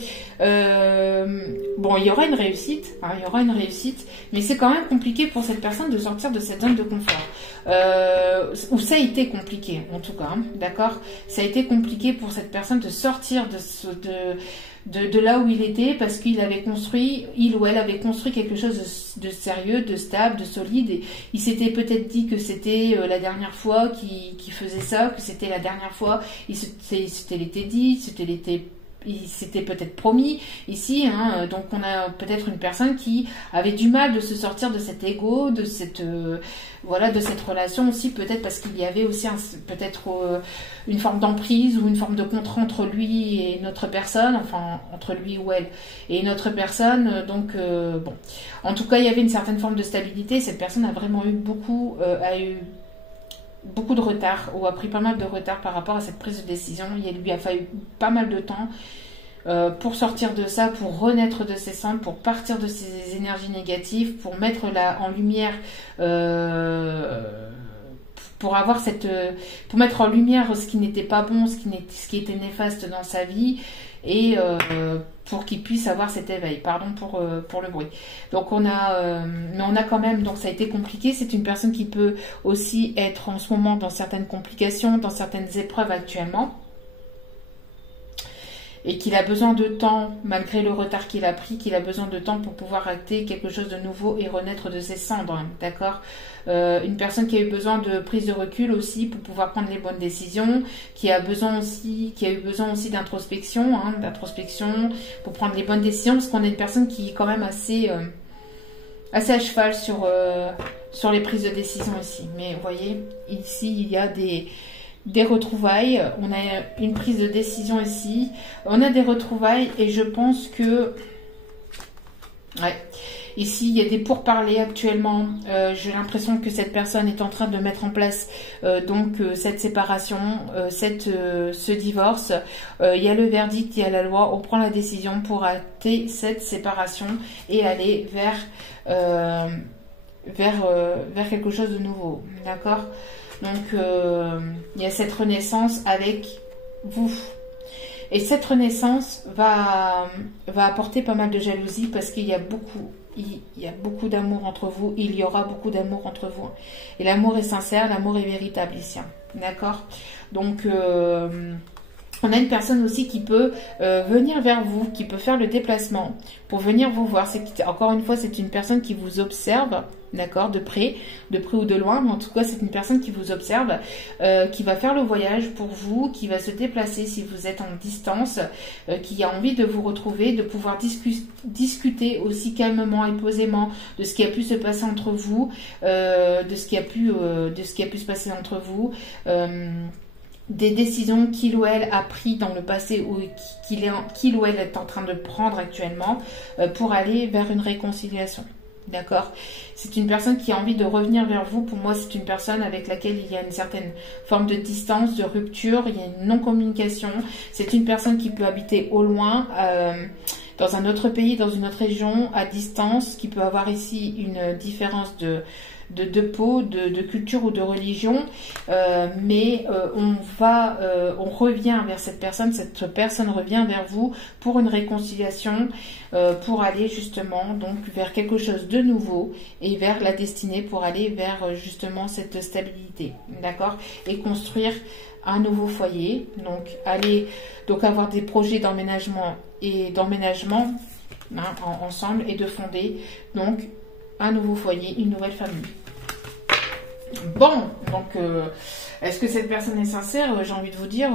bon, il y aura une réussite, hein, il y aura une réussite, mais c'est quand même compliqué pour cette personne de sortir de cette zone de confort. Ou ça a été compliqué, en tout cas, hein, d'accord. Ça a été compliqué pour cette personne de sortir de là où il était, parce qu'il avait construit, il ou elle avait construit quelque chose de sérieux, de stable, de solide, et il s'était peut-être dit que c'était la dernière fois qu'il faisait ça, que c'était la dernière fois, il s'était dit, il s'était peut-être promis ici, hein, donc on a peut-être une personne qui avait du mal de se sortir de cet ego, de cette voilà, de cette relation aussi, peut-être parce qu'il y avait aussi peut-être une forme d'emprise ou une forme de contrat entre lui et notre personne, enfin entre lui ou elle et notre personne, donc bon, en tout cas il y avait une certaine forme de stabilité. Cette personne a vraiment eu beaucoup de retard, ou a pris pas mal de retard par rapport à cette prise de décision. Il lui a fallu pas mal de temps pour sortir de ça, pour renaître de ses cendres, pour partir de ses énergies négatives, pour mettre en lumière, pour mettre en lumière ce qui n'était pas bon, ce qui était néfaste dans sa vie, et pour qu'il puisse avoir cet éveil. Pardon pour le bruit. Donc mais on a quand même, donc ça a été compliqué. C'est une personne qui peut aussi être en ce moment dans certaines complications, dans certaines épreuves actuellement, et qu'il a besoin de temps, malgré le retard qu'il a pris, qu'il a besoin de temps pour pouvoir acter quelque chose de nouveau et renaître de ses cendres, hein, d'accord. Une personne qui a eu besoin de prise de recul aussi pour pouvoir prendre les bonnes décisions, qui a eu besoin aussi d'introspection, hein, pour prendre les bonnes décisions, parce qu'on est une personne qui est quand même assez à cheval sur les prises de décision ici. Mais vous voyez, ici il y a des retrouvailles, on a une prise de décision ici, on a des retrouvailles, et je pense que ouais, ici il y a des pourparlers actuellement. J'ai l'impression que cette personne est en train de mettre en place cette séparation, ce divorce. Il y a le verdict, il y a la loi, on prend la décision pour acter cette séparation et aller vers quelque chose de nouveau, d'accord. Donc, il y a cette renaissance avec vous. Et cette renaissance va apporter pas mal de jalousie, parce qu'il y a beaucoup d'amour entre vous. Il y aura beaucoup d'amour entre vous. Et l'amour est sincère, l'amour est véritable ici. D'accord? Donc, on a une personne aussi qui peut venir vers vous, qui peut faire le déplacement pour venir vous voir. Encore une fois, c'est une personne qui vous observe, d'accord, de près ou de loin, mais en tout cas, c'est une personne qui vous observe, qui va faire le voyage pour vous, qui va se déplacer si vous êtes en distance, qui a envie de vous retrouver, de pouvoir discuter aussi calmement et posément de ce qui a pu se passer entre vous, de ce qui a pu se passer entre vous. Des décisions qu'il ou elle a pris dans le passé, ou qu'il ou elle est en train de prendre actuellement, pour aller vers une réconciliation. D'accord? C'est une personne qui a envie de revenir vers vous. Pour moi, c'est une personne avec laquelle il y a une certaine forme de distance, de rupture, il y a une non-communication. C'est une personne qui peut habiter au loin, dans un autre pays, dans une autre région, à distance, qui peut avoir ici une différence de peau, de culture ou de religion, mais on revient vers cette personne revient vers vous pour une réconciliation, pour aller justement donc vers quelque chose de nouveau et vers la destinée, pour aller vers justement cette stabilité, d'accord, et construire un nouveau foyer, donc avoir des projets d'emménagement ensemble, et de fonder donc un nouveau foyer, une nouvelle famille. Bon, donc est-ce que cette personne est sincère? J'ai envie de vous dire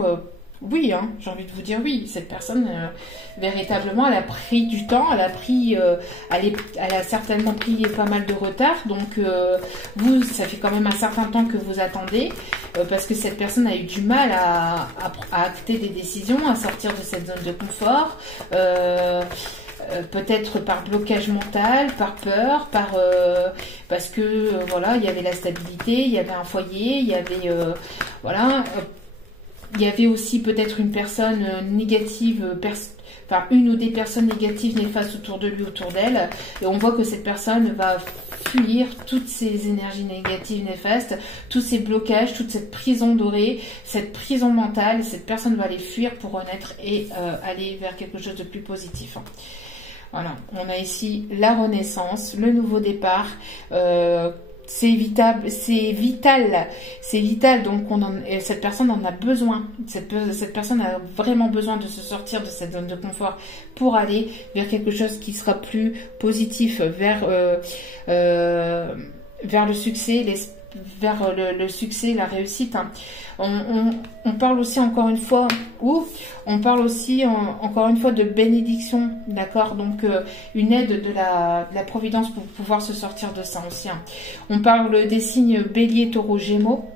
oui, hein, j'ai envie de vous dire oui. Cette personne véritablement, elle a pris du temps, elle a certainement pris pas mal de retard. Donc vous, ça fait quand même un certain temps que vous attendez, parce que cette personne a eu du mal à acter des décisions, à sortir de cette zone de confort. Peut-être par blocage mental, par peur, parce que voilà, il y avait la stabilité, il y avait un foyer, il y avait il y avait aussi peut-être une personne négative, une ou des personnes négatives néfastes autour de lui, autour d'elle, et on voit que cette personne va fuir toutes ces énergies négatives néfastes, tous ces blocages, toute cette prison dorée, cette prison mentale. Cette personne va les fuir pour renaître et aller vers quelque chose de plus positif. Voilà, on a ici la renaissance, le nouveau départ. C'est vital. Donc cette personne en a besoin. Cette personne a vraiment besoin de se sortir de cette zone de confort pour aller vers quelque chose qui sera plus positif, vers le succès, le succès, la réussite. On parle aussi encore une fois, encore une fois de bénédiction, d'accord, donc une aide de la providence pour pouvoir se sortir de ça aussi. On parle des signes bélier, taureau, gémeaux,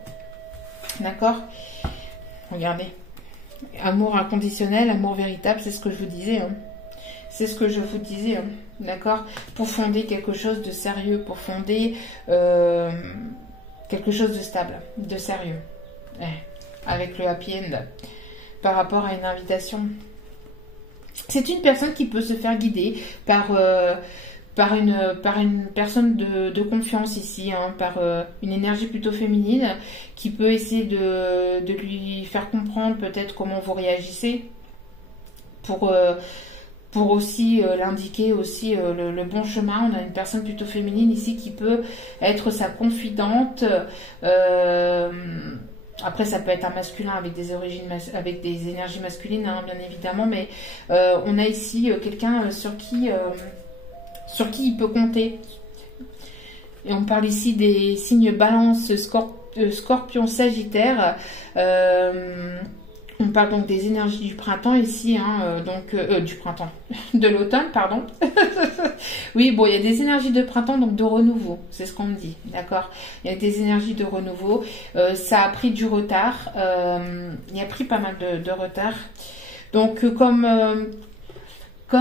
d'accord, regardez, amour inconditionnel, amour véritable, c'est ce que je vous disais, c'est ce que je vous disais, d'accord, pour fonder quelque chose de sérieux, pour fonder quelque chose de stable, de sérieux, avec le happy end, par rapport à une invitation. C'est une personne qui peut se faire guider par une personne de confiance ici, par une énergie plutôt féminine, qui peut essayer de lui faire comprendre peut-être comment vous réagissez, pour aussi l'indiquer aussi le bon chemin. On a une personne plutôt féminine ici qui peut être sa confidente. Après, ça peut être un masculin avec des énergies masculines, bien évidemment, mais on a ici quelqu'un sur qui il peut compter. Et on parle ici des signes Balance, Scorpion, Sagittaire. On parle donc des énergies du printemps ici, du printemps, de l'automne, pardon. Oui, bon, il y a des énergies de printemps, donc de renouveau, c'est ce qu'on me dit, d'accord. Il y a des énergies de renouveau, ça a pris du retard, il a pris pas mal de retard. Donc, comme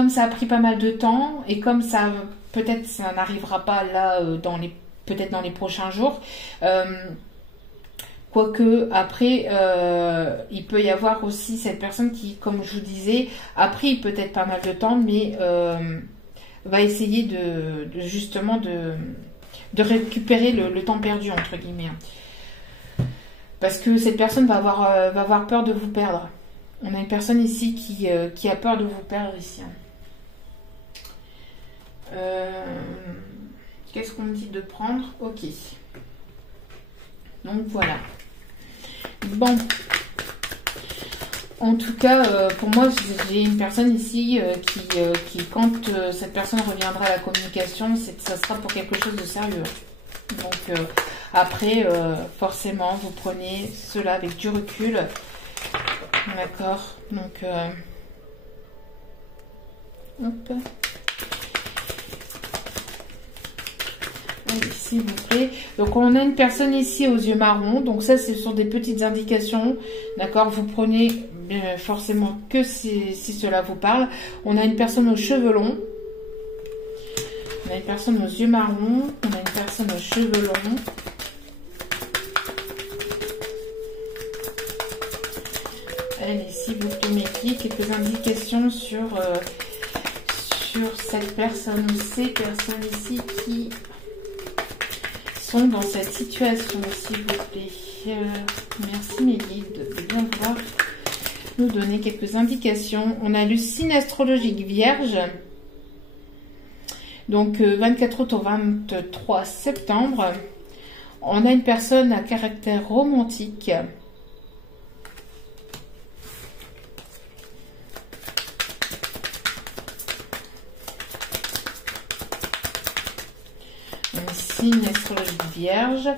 ça a pris pas mal de temps, et comme ça, peut-être ça n'arrivera pas là, peut-être dans les prochains jours, quoique, après, il peut y avoir aussi cette personne qui, comme je vous disais, a pris peut-être pas mal de temps, mais va essayer justement de récupérer le temps perdu, entre guillemets. Parce que cette personne va avoir peur de vous perdre. On a une personne ici qui a peur de vous perdre ici. Qu'est-ce qu'on me dit de prendre? Ok. Donc voilà. Bon, en tout cas, pour moi, j'ai une personne ici qui quand cette personne reviendra à la communication, ça sera pour quelque chose de sérieux. Donc, après, forcément, vous prenez cela avec du recul. D'accord. Donc, hop. S'il vous plaît. Donc on a une personne ici aux yeux marrons. Donc ça, ce sont des petites indications. D'accord. Vous prenez forcément que si cela vous parle. On a une personne aux cheveux longs. On a une personne aux yeux marrons. On a une personne aux cheveux longs. Allez, s'il vous plaît, mes filles, quelques indications sur cette personne ou ces personnes ici qui sont dans cette situation, s'il vous plaît. Merci mes guides de bien vouloir nous donner quelques indications. On a le signe astrologique Vierge. Donc 24 août au 23 septembre. On a une personne à caractère romantique. Signe astrologique Vierge,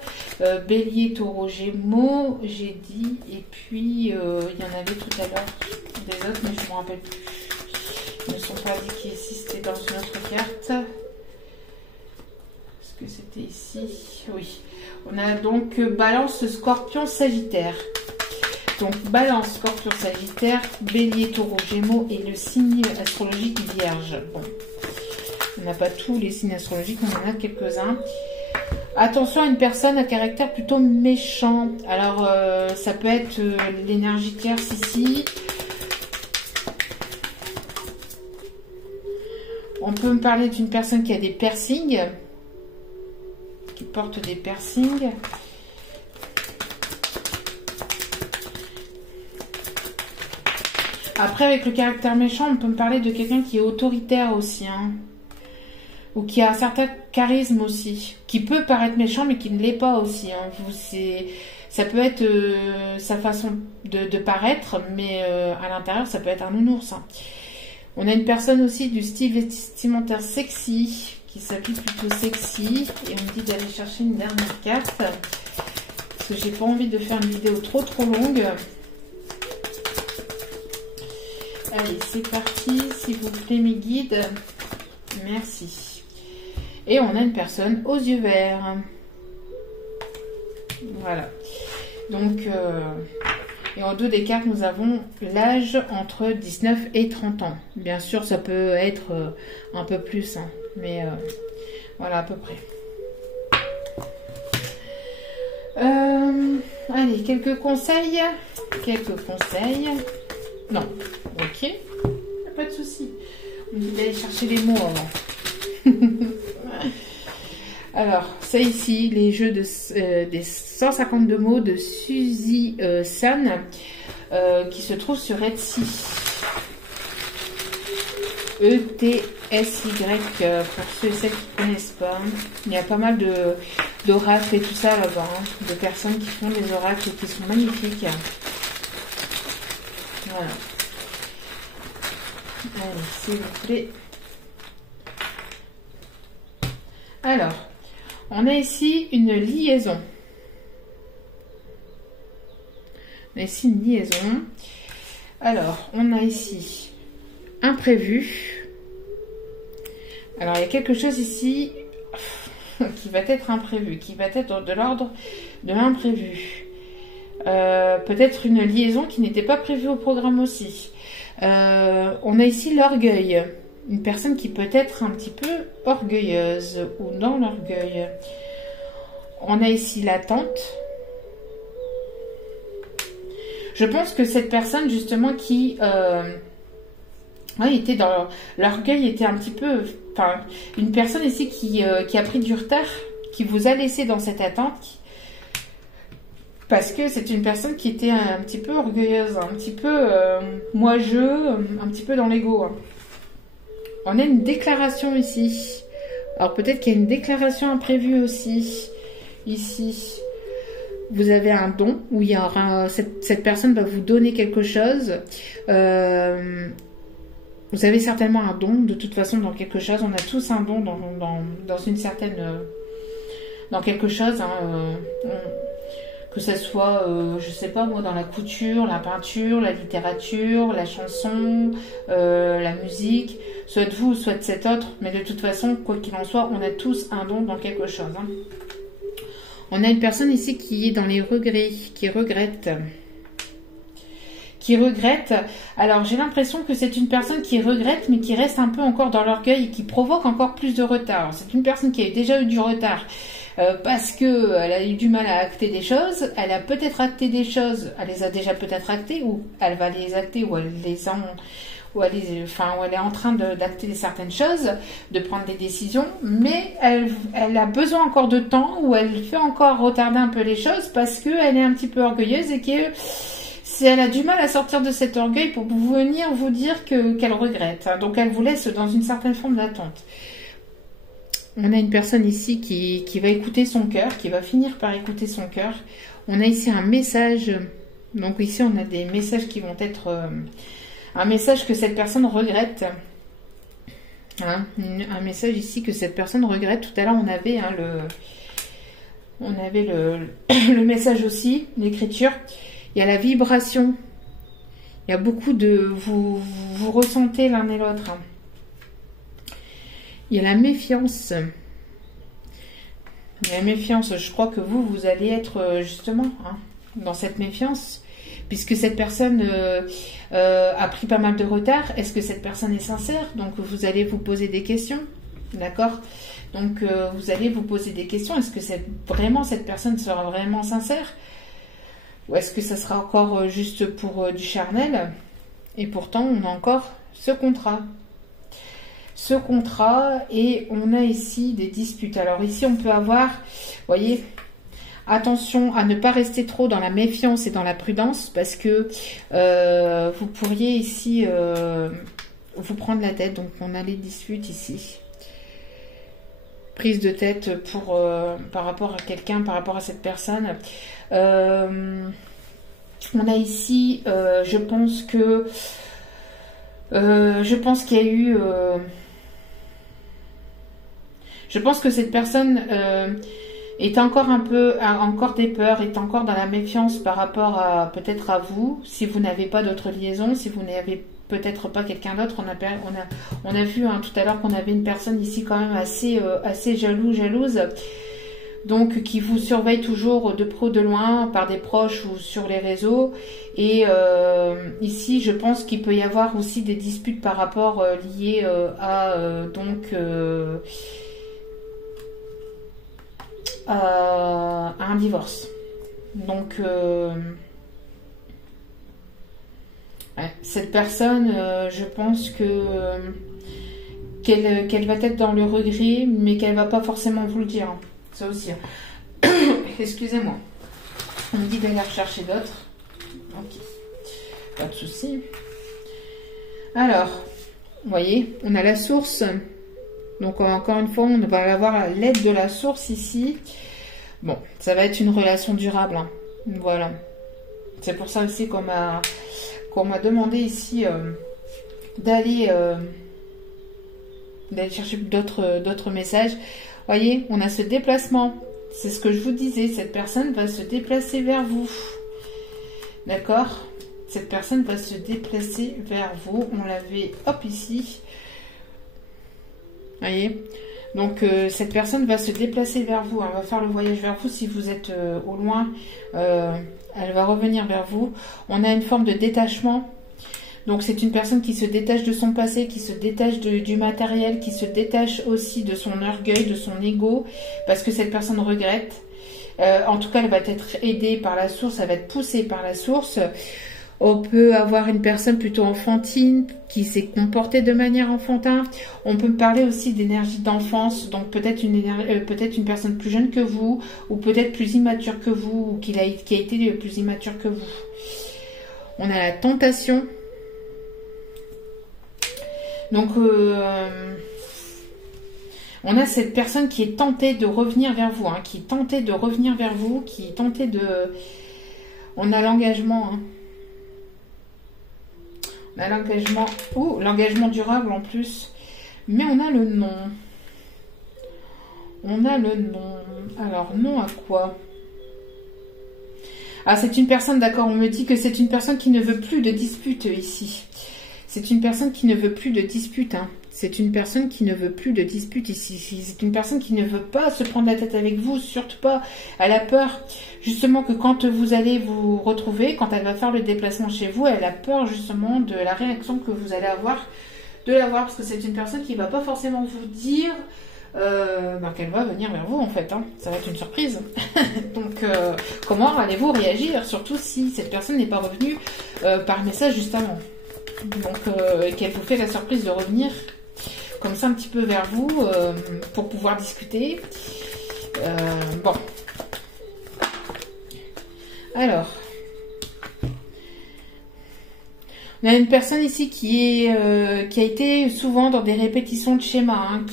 Bélier, Taureau, Gémeaux, j'ai dit, et puis il y en avait tout à l'heure des autres, mais je ne me rappelle plus. Ils ne sont pas indiqués ici, c'était dans une autre carte. Est-ce que c'était ici? Oui. On a donc Balance, Scorpion, Sagittaire. Donc Balance, Scorpion, Sagittaire, Bélier, Taureau, Gémeaux et le signe astrologique Vierge. Bon. On n'a pas tous les signes astrologiques, on en a quelques-uns. Attention à une personne à caractère plutôt méchant. Alors, ça peut être l'énergie tierce ici. On peut me parler d'une personne qui a des piercings, qui porte des piercings. Après, avec le caractère méchant, on peut me parler de quelqu'un qui est autoritaire aussi, hein. Ou qui a un certain charisme aussi, qui peut paraître méchant mais qui ne l'est pas aussi. Hein. Ça peut être sa façon de paraître, mais à l'intérieur ça peut être un nounours. Hein. On a une personne aussi du style vestimentaire sexy, qui s'habille plutôt sexy, et on me dit d'aller chercher une dernière carte, parce que j'ai pas envie de faire une vidéo trop longue. Allez, c'est parti, s'il vous plaît mes guides. Merci. Et on a une personne aux yeux verts. Voilà. Donc, et en deux des cartes, nous avons l'âge entre 19 et 30 ans. Bien sûr, ça peut être un peu plus, hein, mais voilà, à peu près. Allez, quelques conseils. Non, ok. Pas de souci. On dit d'aller chercher les mots avant. Alors, ça ici, les jeux des 152 mots de Suzy San, qui se trouve sur Etsy. E-T-S-Y, pour ceux et celles qui ne connaissent pas. Il y a pas mal d'oracles et tout ça là-bas, hein, de personnes qui font des oracles qui sont magnifiques. Voilà. Allez, s'il vous plaît. Alors, on a ici une liaison. On a ici une liaison. Alors, on a ici imprévu. Alors, il y a quelque chose ici qui va être imprévu, qui va être de l'ordre de l'imprévu. Peut-être une liaison qui n'était pas prévue au programme aussi. On a ici l'orgueil. Une personne qui peut être un petit peu orgueilleuse ou dans l'orgueil. On a ici l'attente. Je pense que cette personne justement qui était dans l'orgueil, était un petit peu... Enfin, une personne ici qui a pris du retard, qui vous a laissé dans cette attente. Parce que c'est une personne qui était un petit peu orgueilleuse, un petit peu moi-je, un petit peu dans l'ego. Hein. On a une déclaration ici. Alors peut-être qu'il y a une déclaration imprévue aussi. Ici. Vous avez un don où il y aura, cette personne va vous donner quelque chose. Vous avez certainement un don de toute façon dans quelque chose. On a tous un don dans une certaine... dans quelque chose. Hein, que ce soit, je sais pas moi, dans la couture, la peinture, la littérature, la chanson, la musique, soit vous, soit cet autre, mais de toute façon, quoi qu'il en soit, on a tous un don dans quelque chose. Hein. On a une personne ici qui est dans les regrets, qui regrette. Alors, j'ai l'impression que c'est une personne qui regrette, mais qui reste un peu encore dans l'orgueil et qui provoque encore plus de retard. C'est une personne qui a déjà eu du retard. Parce que elle a eu du mal à acter des choses, elle a peut-être acté des choses, elle les a déjà peut-être actées, ou elle va les acter, ou où elle est, enfin, où elle est en train d'acter certaines choses, de prendre des décisions, mais elle a besoin encore de temps, ou elle fait encore retarder un peu les choses parce qu'elle est un petit peu orgueilleuse et que elle a du mal à sortir de cet orgueil pour venir vous dire qu'elle regrette. Donc elle vous laisse dans une certaine forme d'attente. On a une personne ici qui va écouter son cœur, qui va finir par écouter son cœur. On a ici un message. Donc ici on a des messages qui vont être... un message que cette personne regrette. Hein, un message ici que cette personne regrette. Tout à l'heure on avait, hein, le message aussi, l'écriture. Il y a la vibration. Il y a beaucoup de... Vous ressentez l'un et l'autre. Hein. Il y a la méfiance. La méfiance, je crois que vous allez être justement, hein, dans cette méfiance. Puisque cette personne a pris pas mal de retard. Est-ce que cette personne est sincère? Donc vous allez vous poser des questions. D'accord? Donc vous allez vous poser des questions. Est-ce que vraiment cette personne sera vraiment sincère? Ou est-ce que ça sera encore juste pour du charnel? Et pourtant, on a encore ce contrat. Ce contrat, et on a ici des disputes. Alors ici, on peut avoir, vous voyez, attention à ne pas rester trop dans la méfiance et dans la prudence, parce que vous pourriez ici vous prendre la tête. Donc on a les disputes ici. Prise de tête par rapport à quelqu'un, par rapport à cette personne. On a ici, je pense qu'il y a eu... je pense que cette personne est encore encore des peurs, est encore dans la méfiance par rapport à peut-être à vous, si vous n'avez pas d'autre liaison, si vous n'avez peut-être pas quelqu'un d'autre. On a vu, hein, tout à l'heure qu'on avait une personne ici quand même assez jalouse, donc qui vous surveille toujours de près ou de loin par des proches ou sur les réseaux. Et ici, je pense qu'il peut y avoir aussi des disputes par rapport liées à un divorce. Donc ouais, cette personne, je pense qu'elle va être dans le regret, mais qu'elle va pas forcément vous le dire. Ça aussi. Excusez-moi. On me dit d'aller rechercher d'autres. Ok. Pas de souci. Alors, vous voyez, on a la source. Donc encore une fois, on va avoir l'aide de la source ici. Bon, ça va être une relation durable. Hein. Voilà. C'est pour ça aussi qu'on m'a demandé ici d'aller chercher d'autres messages. Vous voyez, on a ce déplacement. C'est ce que je vous disais. Cette personne va se déplacer vers vous. D'accord? Cette personne va se déplacer vers vous. On l'avait, hop, ici. Vous voyez? Donc, cette personne va se déplacer vers vous. Elle va faire le voyage vers vous. Si vous êtes au loin, elle va revenir vers vous. On a une forme de détachement. Donc, c'est une personne qui se détache de son passé, qui se détache du matériel, qui se détache aussi de son orgueil, de son ego, parce que cette personne regrette. En tout cas, elle va être aidée par la source, elle va être poussée par la source. On peut avoir une personne plutôt enfantine, qui s'est comportée de manière enfantin. On peut parler aussi d'énergie d'enfance, donc peut-être une personne plus jeune que vous, ou peut-être plus immature que vous, ou qui a été plus immature que vous. On a la tentation. Donc, on a cette personne qui est tentée de revenir vers vous, hein, qui est tentée de revenir vers vous, qui est tentée de... On a l'engagement, hein. On a l'engagement, l'engagement durable en plus, mais on a le nom. On a le nom. Alors, nom à quoi? Ah, c'est une personne, d'accord, on me dit que c'est une personne qui ne veut plus de dispute ici. C'est une personne qui ne veut plus de dispute, hein. C'est une personne qui ne veut plus de dispute ici. C'est une personne qui ne veut pas se prendre la tête avec vous, surtout pas. Elle a peur, justement, que quand vous allez vous retrouver, quand elle va faire le déplacement chez vous, elle a peur, justement, de la réaction que vous allez avoir, parce que c'est une personne qui va pas forcément vous dire qu'elle va venir vers vous, en fait, hein. Ça va être une surprise. Donc, comment allez-vous réagir, surtout si cette personne n'est pas revenue par message juste avant. Donc, qu'elle vous fait la surprise de revenir comme ça un petit peu vers vous pour pouvoir discuter. Bon. Alors. On a une personne ici qui a été souvent dans des répétitions de schémas, hein,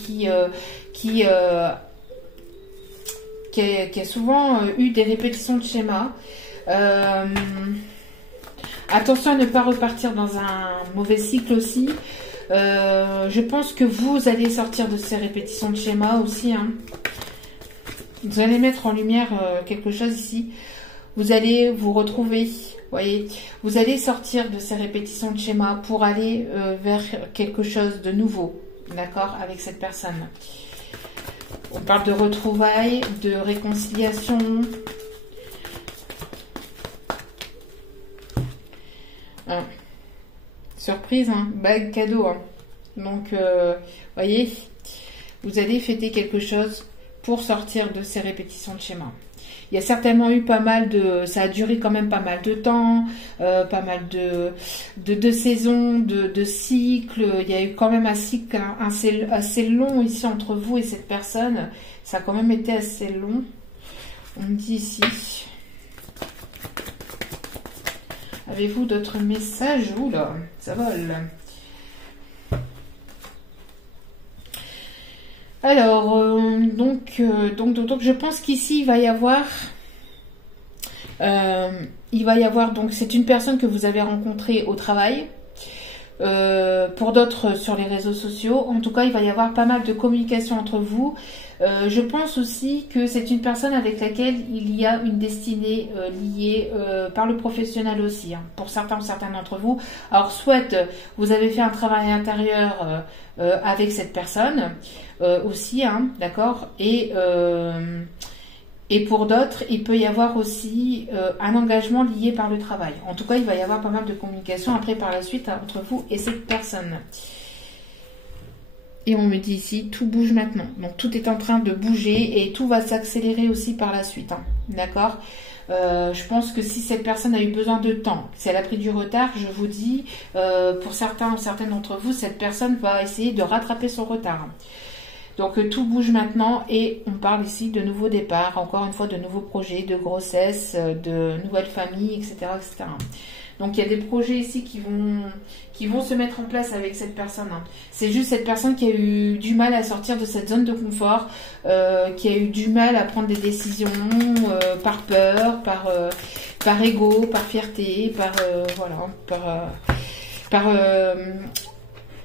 qui a souvent eu des répétitions de schémas. Attention à ne pas repartir dans un mauvais cycle aussi. Je pense que vous allez sortir de ces répétitions de schémas aussi. Hein. Vous allez mettre en lumière quelque chose ici. Vous allez vous retrouver. Voyez, vous allez sortir de ces répétitions de schémas pour aller vers quelque chose de nouveau, d'accord, avec cette personne. On parle de retrouvailles, de réconciliation. Hein. Surprise, hein, bague cadeau. Hein. Donc, voyez, vous allez fêter quelque chose pour sortir de ces répétitions de schémas. Il y a certainement eu pas mal de... Ça a duré quand même pas mal de temps, pas mal de saisons, de cycles. Il y a eu quand même un cycle assez long ici entre vous et cette personne. Ça a quand même été assez long. On me dit ici. Avez-vous d'autres messages? Oula, ça vole. Alors, donc, je pense qu'ici, il va y avoir, donc, c'est une personne que vous avez rencontrée au travail, pour d'autres sur les réseaux sociaux. En tout cas, il va y avoir pas mal de communication entre vous. Je pense aussi que c'est une personne avec laquelle il y a une destinée liée par le professionnel aussi, hein, pour certains ou certaines d'entre vous. Alors, soit vous avez fait un travail intérieur avec cette personne aussi, hein, d'accord, et pour d'autres, il peut y avoir aussi un engagement lié par le travail. En tout cas, il va y avoir pas mal de communication après par la suite entre vous et cette personne. Et on me dit ici, tout bouge maintenant. Donc, tout est en train de bouger et tout va s'accélérer aussi par la suite. Hein. D'accord ? Je pense que si cette personne a eu besoin de temps, si elle a pris du retard, je vous dis, pour certains ou certaines d'entre vous, cette personne va essayer de rattraper son retard. Donc, tout bouge maintenant et on parle ici de nouveaux départs, encore une fois, de nouveaux projets, de grossesse, de nouvelles familles, etc., etc. Donc, il y a des projets ici qui vont se mettre en place avec cette personne. Hein. C'est juste cette personne qui a eu du mal à sortir de cette zone de confort, qui a eu du mal à prendre des décisions par peur, par ego, par fierté,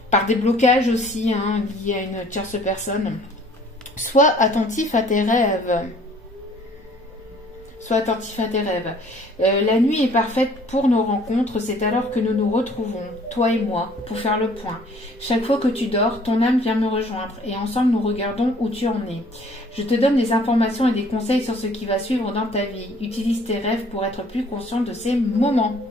par des blocages aussi, hein, liés à une tierce personne. Sois attentif à tes rêves. Sois attentif à tes rêves. La nuit est parfaite pour nos rencontres, c'est alors que nous nous retrouvons, toi et moi, pour faire le point. Chaque fois que tu dors, ton âme vient me rejoindre et ensemble nous regardons où tu en es. Je te donne des informations et des conseils sur ce qui va suivre dans ta vie. Utilise tes rêves pour être plus conscient de ces moments.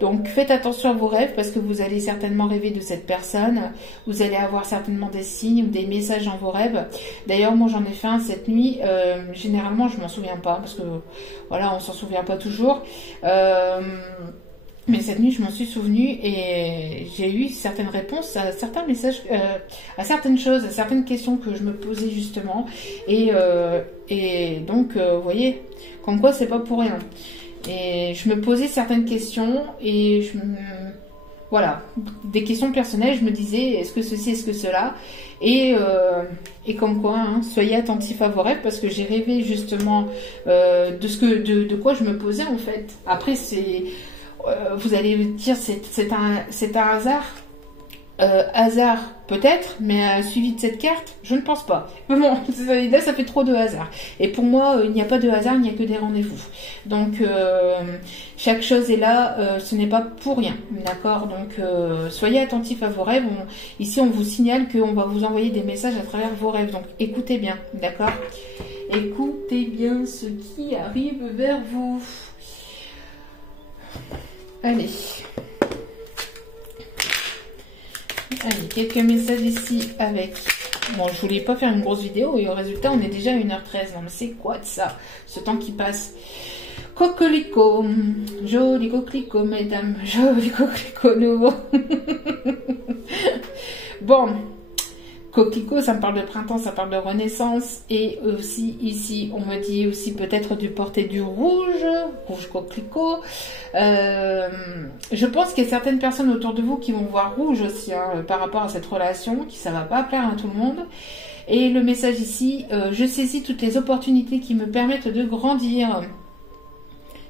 Donc faites attention à vos rêves parce que vous allez certainement rêver de cette personne. Vous allez avoir certainement des signes ou des messages dans vos rêves. D'ailleurs, moi j'en ai fait un cette nuit. Généralement, je m'en souviens pas parce que voilà, on s'en souvient pas toujours. Mais cette nuit, je m'en suis souvenue et j'ai eu certaines réponses à certains messages, à certaines choses, à certaines questions que je me posais justement. Et donc, vous voyez, comme quoi c'est pas pour rien. Et je me posais certaines questions et voilà, des questions personnelles. Je me disais, est-ce que ceci, est-ce que cela, et comme quoi, hein, soyez attentifs à vos rêves parce que j'ai rêvé justement de quoi je me posais en fait. Après, vous allez me dire, c'est un hasard. Hasard peut-être, mais suivi de cette carte, je ne pense pas. Mais bon, là ça fait trop de hasard. Et pour moi, il n'y a pas de hasard, il n'y a que des rendez-vous. Donc chaque chose est là, ce n'est pas pour rien, d'accord. Donc soyez attentifs à vos rêves. Ici, on vous signale qu'on va vous envoyer des messages à travers vos rêves. Donc écoutez bien, d'accord. Écoutez bien ce qui arrive vers vous. Allez. Allez, quelques messages ici avec... Bon, je voulais pas faire une grosse vidéo et au résultat, on est déjà à 1h13. Non, mais c'est quoi de ça? Ce temps qui passe. Coquelicot, joli coquelicot, mesdames, joli coquelicot nouveau. Bon, coquelicot, ça me parle de printemps, ça parle de renaissance. Et aussi, ici, on me dit aussi peut-être de porter du rouge, rouge coquelicot. Je pense qu'il y a certaines personnes autour de vous qui vont voir rouge aussi, hein, par rapport à cette relation, qui ça va pas plaire à tout le monde. Et le message ici, je saisis toutes les opportunités qui me permettent de grandir.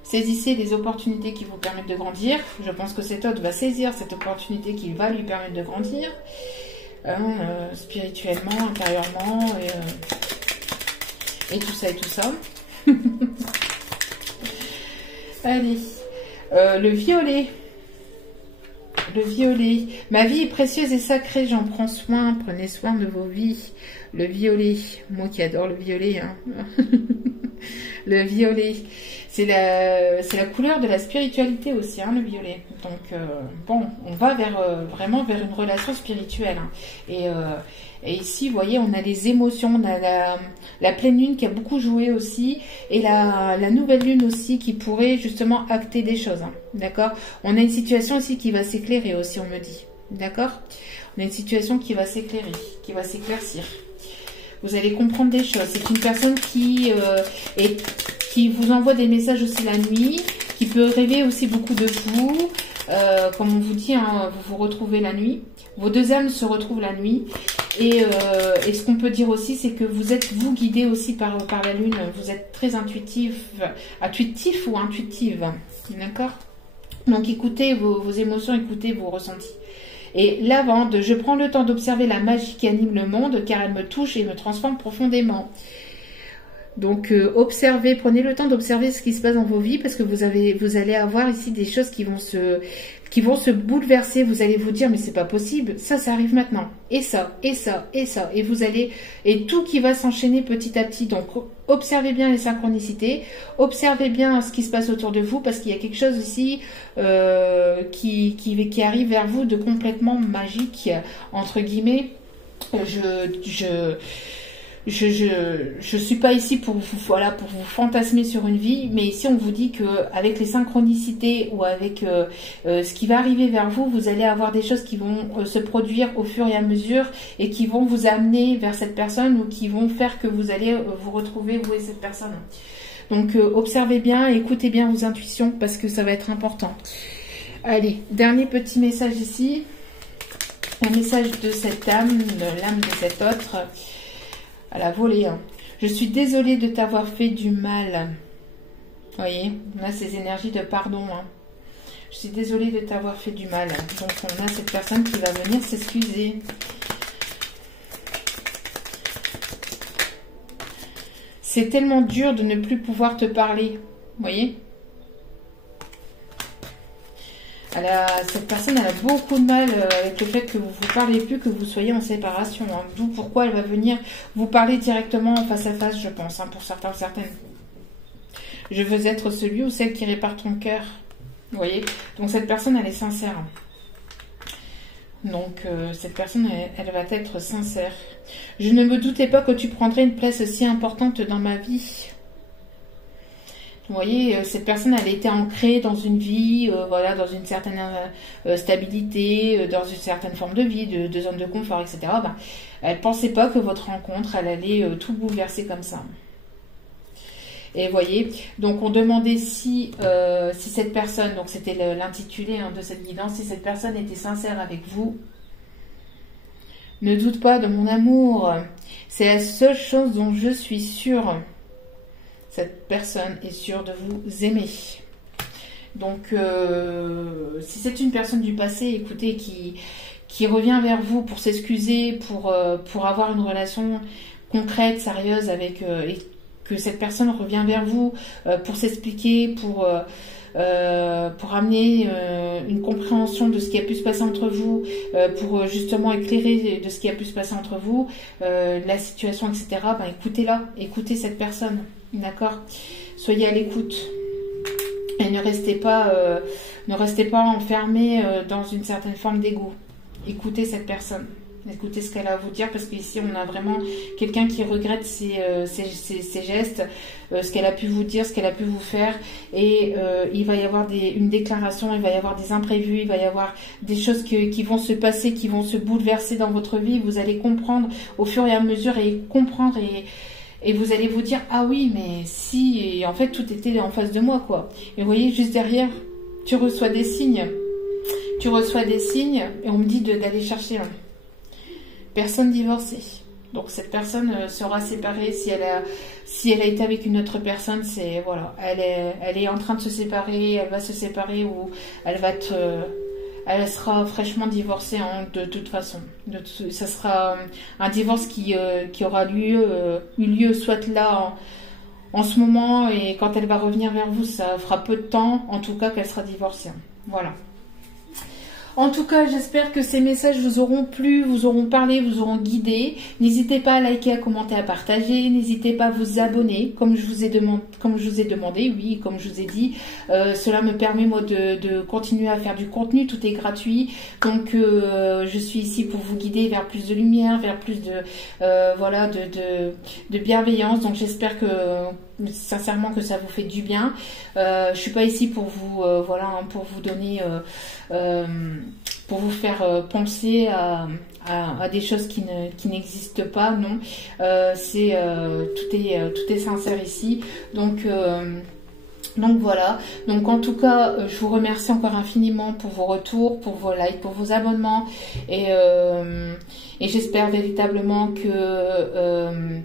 Saisissez les opportunités qui vous permettent de grandir. Je pense que cet autre va saisir cette opportunité qui va lui permettre de grandir. Spirituellement, intérieurement, et tout ça et tout ça. Allez, le violet. Le violet. Ma vie est précieuse et sacrée, j'en prends soin. Prenez soin de vos vies. Le violet. Moi qui adore le violet. Hein. Le violet. C'est la couleur de la spiritualité aussi, hein, le violet. Donc, bon, on va vraiment vers une relation spirituelle. Hein. Et ici, vous voyez, on a les émotions, on a la pleine lune qui a beaucoup joué aussi, et la nouvelle lune aussi qui pourrait justement acter des choses. Hein, d'accord? On a une situation aussi qui va s'éclairer aussi, on me dit. D'accord? On a une situation qui va s'éclairer, qui va s'éclaircir. Vous allez comprendre des choses. C'est une personne qui vous envoie des messages aussi la nuit, qui peut rêver aussi beaucoup de vous. Comme on vous dit, hein, vous vous retrouvez la nuit. Vos deux âmes se retrouvent la nuit. Et ce qu'on peut dire aussi, c'est que vous êtes, vous, guidé aussi par la lune. Vous êtes très intuitif ou intuitive. D'accord? Donc, écoutez vos émotions, écoutez vos ressentis. Et lavande, je prends le temps d'observer la magie qui anime le monde, car elle me touche et me transforme profondément. Donc, observez, prenez le temps d'observer ce qui se passe dans vos vies, parce que vous allez avoir ici des choses qui vont se bouleverser. Vous allez vous dire, mais c'est pas possible, ça arrive maintenant. Et ça, et ça, et ça. Et tout qui va s'enchaîner petit à petit. Donc, observez bien les synchronicités, observez bien ce qui se passe autour de vous, parce qu'il y a quelque chose ici qui arrive vers vous de complètement magique, entre guillemets. Je suis pas ici pour vous fantasmer sur une vie, mais ici on vous dit que avec les synchronicités ou avec ce qui va arriver vers vous, vous allez avoir des choses qui vont se produire au fur et à mesure et qui vont vous amener vers cette personne ou qui vont faire que vous allez vous retrouver vous et cette personne. Donc observez bien, écoutez bien vos intuitions parce que ça va être important. Allez, dernier petit message ici. Un message de cette âme, de l'âme de cet autre. À la volée. Hein. Je suis désolée de t'avoir fait du mal. Vous voyez, on a ces énergies de pardon. Hein. Je suis désolée de t'avoir fait du mal. Donc on a cette personne qui va venir s'excuser. C'est tellement dur de ne plus pouvoir te parler. Vous voyez? Cette personne elle a beaucoup de mal avec le fait que vous ne vous parlez plus, que vous soyez en séparation. Hein. D'où pourquoi elle va venir vous parler directement face à face, je pense, hein, pour certains ou certaines. Je veux être celui ou celle qui répare ton cœur. Vous voyez? Donc cette personne, elle est sincère. Donc cette personne, elle va être sincère. Je ne me doutais pas que tu prendrais une place si importante dans ma vie. Vous voyez, cette personne, elle était ancrée dans une vie, voilà, dans une certaine stabilité, dans une certaine forme de vie, de zone de confort, etc. Ben, elle ne pensait pas que votre rencontre, elle allait tout bouleverser comme ça. Et vous voyez, donc on demandait si cette personne, donc c'était l'intitulé hein, de cette guidance, si cette personne était sincère avec vous. Ne doute pas de mon amour, c'est la seule chose dont je suis sûre. Cette personne est sûre de vous aimer. Donc, si c'est une personne du passé, écoutez, qui revient vers vous pour s'excuser, pour avoir une relation concrète, sérieuse avec... et que cette personne revient vers vous pour s'expliquer, pour amener une compréhension de ce qui a pu se passer entre vous, pour justement éclairer de ce qui a pu se passer entre vous, la situation, etc. Ben, écoutez-la, écoutez cette personne. D'accord? Soyez à l'écoute. Et ne restez pas enfermé dans une certaine forme d'ego. Écoutez cette personne. Écoutez ce qu'elle a à vous dire, parce qu'ici on a vraiment quelqu'un qui regrette ses gestes, ce qu'elle a pu vous dire, ce qu'elle a pu vous faire, et il va y avoir une déclaration, il va y avoir des imprévus, il va y avoir des choses qui vont se passer, qui vont se bouleverser dans votre vie. Vous allez comprendre au fur et à mesure et comprendre et vous allez vous dire, ah oui, mais si, et en fait tout était en face de moi, quoi. Et vous voyez, juste derrière, tu reçois des signes. Tu reçois des signes et on me dit d'aller chercher un. Personne divorcée. Donc cette personne sera séparée si elle a été avec une autre personne. C'est voilà, elle est en train de se séparer, elle va se séparer ou elle sera fraîchement divorcée de toute façon. Ça sera un divorce qui aura eu lieu soit là en ce moment, et quand elle va revenir vers vous, ça fera peu de temps, en tout cas, qu'elle sera divorcée. Voilà. En tout cas, j'espère que ces messages vous auront plu, vous auront parlé, vous auront guidé. N'hésitez pas à liker, à commenter, à partager. N'hésitez pas à vous abonner, comme je vous ai demandé, oui, comme je vous ai dit. Cela me permet, moi, de continuer à faire du contenu. Tout est gratuit. Donc, je suis ici pour vous guider vers plus de lumière, vers plus voilà, de bienveillance. Donc, j'espère sincèrement que ça vous fait du bien. Je suis pas ici pour vous voilà, hein, pour vous donner pour vous faire penser à des choses qui n'existent pas, non. Tout est sincère ici. Donc voilà. Donc en tout cas, je vous remercie encore infiniment pour vos retours, pour vos likes, pour vos abonnements, et j'espère véritablement que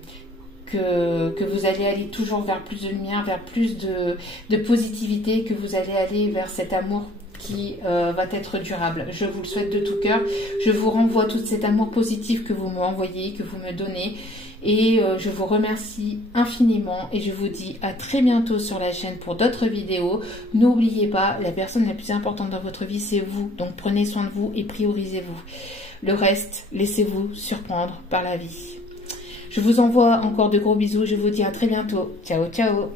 vous allez aller toujours vers plus de lumière, vers plus de positivité, que vous allez aller vers cet amour qui va être durable. Je vous le souhaite de tout cœur. Je vous renvoie tout cet amour positif que vous m'envoyez, que vous me donnez. Et je vous remercie infiniment et je vous dis à très bientôt sur la chaîne pour d'autres vidéos. N'oubliez pas, la personne la plus importante dans votre vie, c'est vous. Donc prenez soin de vous et priorisez-vous. Le reste, laissez-vous surprendre par la vie. Je vous envoie encore de gros bisous. Je vous dis à très bientôt. Ciao, ciao.